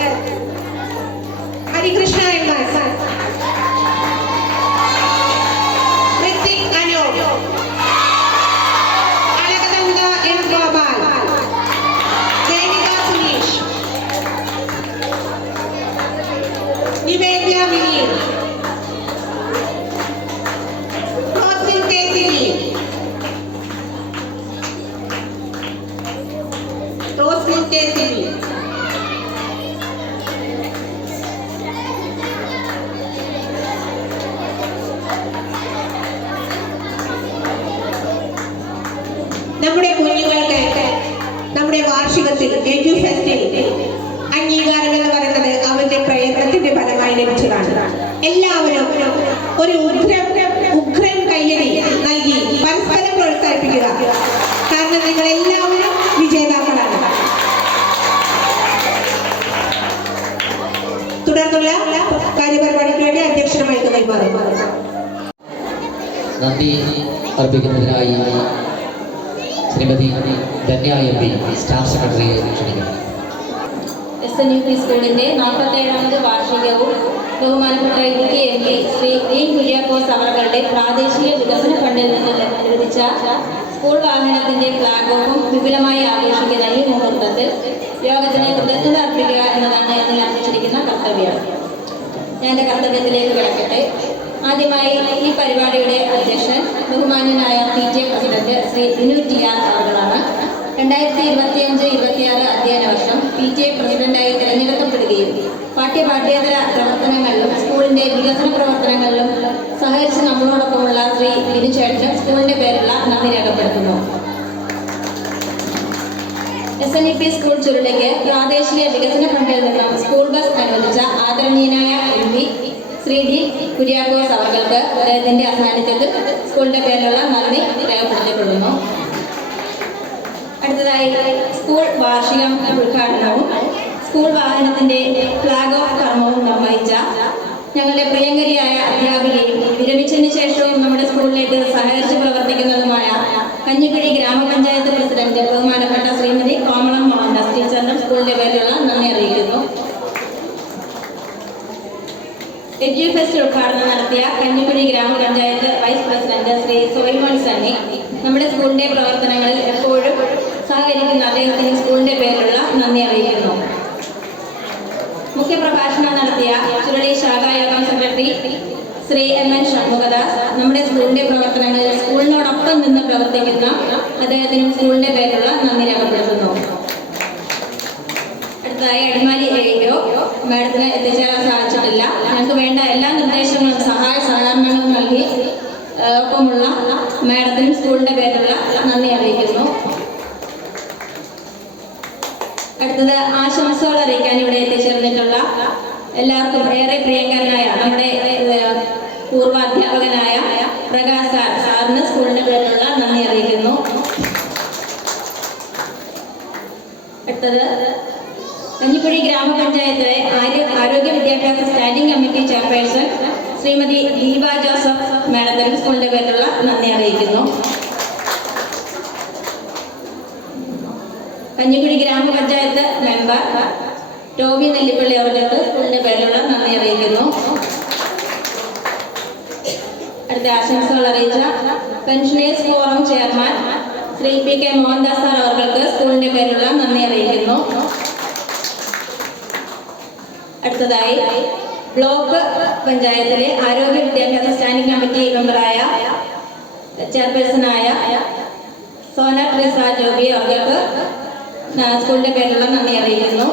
Harikrishna MS, Hrithik Anoop, Alakananda M Gopal, Jainika Suneesh, Nivedya Vineeth, Roslin K Sibi, നമ്മുടെ കുഞ്ഞുങ്ങൾക്ക് നമ്മുടെ വാർഷികത്തിൽ എഡ്യൂഫെസ്റ്റിൽ അംഗീകാരം എന്ന് പറയുന്നത് അവന്റെ പ്രയത്നത്തിന്റെ ഫലമായി ലഭിച്ചതാണ്. എല്ലാവരും ഒരു ഉഗ്രൻ കയ്യടി നൽകി പരസ്പരം പ്രോത്സാഹിപ്പിക്കുക. കാരണം നിങ്ങൾ എല്ലാവരും വിജേതാക്കളാണ്. തുടർന്നുള്ള കാര്യപരിപാടിക്ക് വേണ്ടി അധ്യക്ഷനുമായി കൈമാറും. നന്ദി അർപ്പിക്കുന്നതിനായി ശ്രീമതി ധന്യ MP സ്റ്റാഫ് സെക്രട്ടറിയെ ക്ഷണിക്കുന്നു. SNUP സ്കൂളിന്റെ 47ാമത് വാർഷികവും ബഹുമാനപ്പെട്ട ഇടുക്കി MP ശ്രീ വി കുര്യാക്കോസ് അവരുടെ പ്രാദേശിക വികസന ഫണ്ടിൽ നിന്ന് അനുവദിച്ച സ്കൂൾ വാഹനത്തിന്റെ ഫ്ലാഗ് ഓഫും വിപുലമായി ആഘോഷിക്കുന്ന ഈ മുഹൂർത്തത്തിൽ യോഗത്തിന് കൃതജ്ഞത അർപ്പിക്കുക എന്നതാണ് എന്നിൽ അർപ്പിച്ചിരിക്കുന്ന കർത്തവ്യം. ഞാൻ എൻ്റെ കർത്തവ്യത്തിലേക്ക് കിടക്കട്ടെ. ആദ്യമായി ഈ പരിപാടിയുടെ അധ്യക്ഷൻ ബഹുമാന്യനായ PTA president Shri Binu TR അവர்களാണ്. 2025-26 അധ്യയന വർഷം PTA പ്രസിഡന്റായി തിരഞ്ഞെടുക്കപ്പെടുകയും പാഠ്യേതര പ്രവർത്തനങ്ങളിലും സ്കൂളിന്റെ സ്കൂളിന്റെ വികസന പ്രവർത്തനങ്ങളിലും സഹകരിച്ച് നമ്മളോടൊപ്പമുള്ള ശ്രീ ബിനു ചേട്ടന് സ്കൂളിന്റെ പേരുള്ള നന്ദി രേഖപ്പെടുത്തുന്നു. SNEP സ്കൂൾ ചുരുളയ്ക്ക് പ്രാദേശിക വികസന ഫണ്ടിൽ നിന്നും സ്കൂൾ ബസ് അനുവദിച്ച ആദരണീയനായ MP ശ്രീ D കുര്യാക്കോസ് അവർക്ക് അദ്ദേഹത്തിന്റെ അസാന്നിധ്യത്തിൽ സ്കൂളിന്റെ പേരിലുള്ള നന്ദി രേഖപ്പെടുത്തിക്കൊള്ളുന്നു. അടുത്തതായി സ്കൂൾ വാർഷികം ഉദ്ഘാടനവും സ്കൂൾ വാഹനത്തിന്റെ ഫ്ലാഗ് ഓഫ് കർമ്മവും നിർവഹിച്ച ഞങ്ങളുടെ പ്രിയങ്കരിയായ അധ്യാപികയും വിരമിച്ചതിന് ശേഷവും നമ്മുടെ സ്കൂളിലേക്ക് സഹകരിച്ച് പ്രവർത്തിക്കുന്നതുമായ കഞ്ഞിക്കുഴി ഗ്രാമപഞ്ചായത്ത് പ്രസിഡന്റ് ബഹുമാനപ്പെട്ട ശ്രീമതി കോമളം മോഹൻദാസ് ടീച്ചറിനും സ്കൂളിന്റെ പേരിലുള്ള നന്ദി അറിയിക്കുന്നു. എഡ്യൂഫെസ്റ്റ് ഉദ്ഘാടനം നടത്തിയ കഞ്ഞിക്കുഴി ഗ്രാമപഞ്ചായത്ത് വൈസ് പ്രസിഡന്റ് ശ്രീ സോയിമോൻ സണ്ണി നമ്മുടെ സ്കൂളിന്റെ പ്രവർത്തനങ്ങളിൽ എപ്പോഴും സഹകരിക്കുന്ന അദ്ദേഹത്തിന് സ്കൂളിന്റെ പേരിലുള്ള നന്ദി അറിയിക്കുന്നു. മുഖ്യപ്രഭാഷണം നടത്തിയ ചുരുളി ശാഖായോഗം സെക്രട്ടറി ശ്രീ MN ഷൺമുഖദാസ് നമ്മുടെ സ്കൂളിന്റെ പ്രവർത്തനങ്ങളിൽ സ്കൂളിനോടൊപ്പം നിന്ന് പ്രവർത്തിക്കുന്ന അദ്ദേഹത്തിനും സ്കൂളിന്റെ പേരിലുള്ള നന്ദി രേഖപ്പെടുത്തുന്നു. അടുത്തതായി അടിമാലി AEO മാഡത്തിന് എത്തിച്ചേരാൻ സാധിച്ചിട്ടില്ല. ഞങ്ങൾക്ക് വേണ്ട എല്ലാ നിർദ്ദേശങ്ങളും സഹായ സഹകരണങ്ങളും നൽകി ഒപ്പമുള്ള മാഡത്തിനും സ്കൂളിന്റെ പേരിലുള്ള നന്ദി അറിയിക്കുന്നു. അടുത്തത് ആശംസകൾ അറിയിക്കാൻ ഇവിടെ എത്തിച്ചേർന്നിട്ടുള്ള എല്ലാവർക്കും ഏറെ പ്രിയങ്കരനായ നമ്മുടെ പൂർവ്വ അധ്യാപകനായ പ്രകാശ് സാറിന് സ്കൂളിന്റെ പേരിലുള്ള നന്ദി അറിയിക്കുന്നു. അടുത്തത് കഞ്ഞിക്കുഴി ഗ്രാമപഞ്ചായത്തിലെ ആരോഗ്യ വിദ്യാഭ്യാസ standing committee chairperson Shrimati Deepa Joseph മാഡത്തിനും സ്കൂളിന്റെ പേരിലുള്ള നന്ദി അറിയിക്കുന്നു. കഞ്ഞിക്കുഴി ഗ്രാമപഞ്ചായത്ത് മെമ്പർ ടോബി നെല്ലിപ്പള്ളി അവർക്ക് സ്കൂളിന്റെ പേരിലുള്ള നന്ദി അറിയിക്കുന്നു. അടുത്ത ആശംസകൾ അറിയിച്ച pensioners forum chairman Shri PK Mohandas sir അവർക്ക് സ്കൂളിന്റെ പേരിലുള്ള നന്ദി അറിയിക്കുന്നു. അടുത്തതായി ബ്ലോക്ക് പഞ്ചായത്തിലെ ആരോഗ്യ വിദ്യാഭ്യാസ സ്റ്റാൻഡിംഗ് കമ്മിറ്റി മെമ്പറായ ചെയർപേഴ്സണായ സോന ട്രിസ ജോബി അവർക്ക് സ്കൂളിന്റെ പേരിലുള്ള നന്ദി അറിയിക്കുന്നു.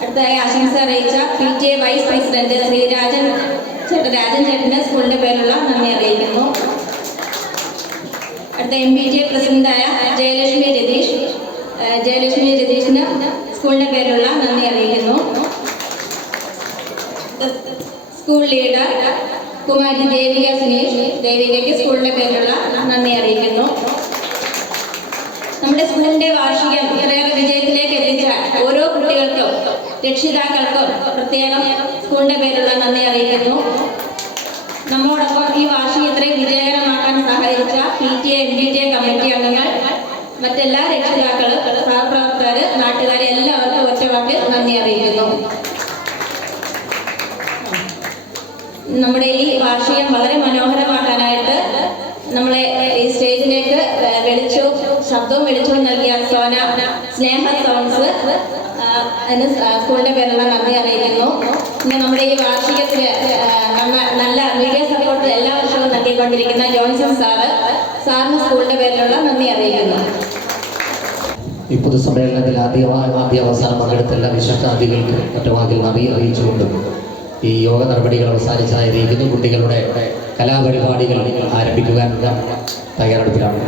അടുത്തതായി ആശംസ അറിയിച്ച PTA vice president Shri Rajan ചേട്ടന് സ്കൂളിന്റെ പേരിലുള്ള നന്ദി അറിയിക്കുന്നു. അടുത്ത MPTA പ്രസിഡന്റായ ജയലക്ഷ്മി രതീഷിന് സ്കൂളിന്റെ പേരിലുള്ള നന്ദി അറിയിക്കുന്നു. സ്കൂൾ ലീഡർ കുമാരി ദേവിക സുനീഷ് ദേവികയ്ക്ക് സ്കൂളിന്റെ പേരിലുള്ള നന്ദി അറിയിക്കുന്നു. നമ്മുടെ സ്കൂളിന്റെ വാർഷികം ഇത്രയേറെ വിജയത്തിലേക്ക് എത്തിച്ച ഓരോ കുട്ടികൾക്കും രക്ഷിതാക്കൾക്കും പ്രത്യേകം സ്കൂളിന്റെ പേരിലുള്ള നന്ദി അറിയിക്കുന്നു. നമ്മോടൊപ്പം ഈ വാർഷികം ഇത്രയും വിജയകരമാക്കാൻ സഹകരിച്ച PTA MPTA കമ്മിറ്റി അംഗങ്ങൾ, മറ്റെല്ലാ രക്ഷിതാക്കളും, സഹപ്രവർത്തകർ, നാട്ടുകാരെ എല്ലാവർക്കും ഒറ്റവാക്കിൽ നന്ദി അറിയിക്കുന്നു. നമ്മുടെ ഈ വാർഷികം വളരെ മനോഹരമാക്കാനായിട്ട് നമ്മളെ ഈ സ്റ്റേജിലേക്ക് ശബ്ദവും വെളിച്ചവും നൽകിയ സോന സ്നേഹ സൗണ്ട്സ് സ്കൂളിന്റെ പേരിലുള്ള നന്ദി അറിയിക്കുന്നു. പിന്നെ നമ്മുടെ ഈ വാർഷികത്തിന് നല്ല മീഡിയ സപ്പോർട്ട് എല്ലാ വർഷവും നൽകിക്കൊണ്ടിരിക്കുന്ന ജോൺസൺ സാറിന് സ്കൂളിന്റെ പേരിലുള്ള നന്ദി അറിയിക്കുന്നു. ഈ പൊതുസമ്മേളനത്തിൽ ആദ്യ അവസാനം പങ്കെടുത്ത എല്ലാ വിശിഷ്ടാതിഥികൾക്ക് ഒറ്റവാക്കിൽ നന്ദി അറിയിച്ചുകൊണ്ടും ഈ യോഗ നടപടികൾ അവസാനിച്ചതായി അറിയിക്കുന്നു. കുട്ടികളുടെ കലാപരിപാടികൾ ആരംഭിക്കുവാനുള്ള തയ്യാറെടുപ്പിലാണ്.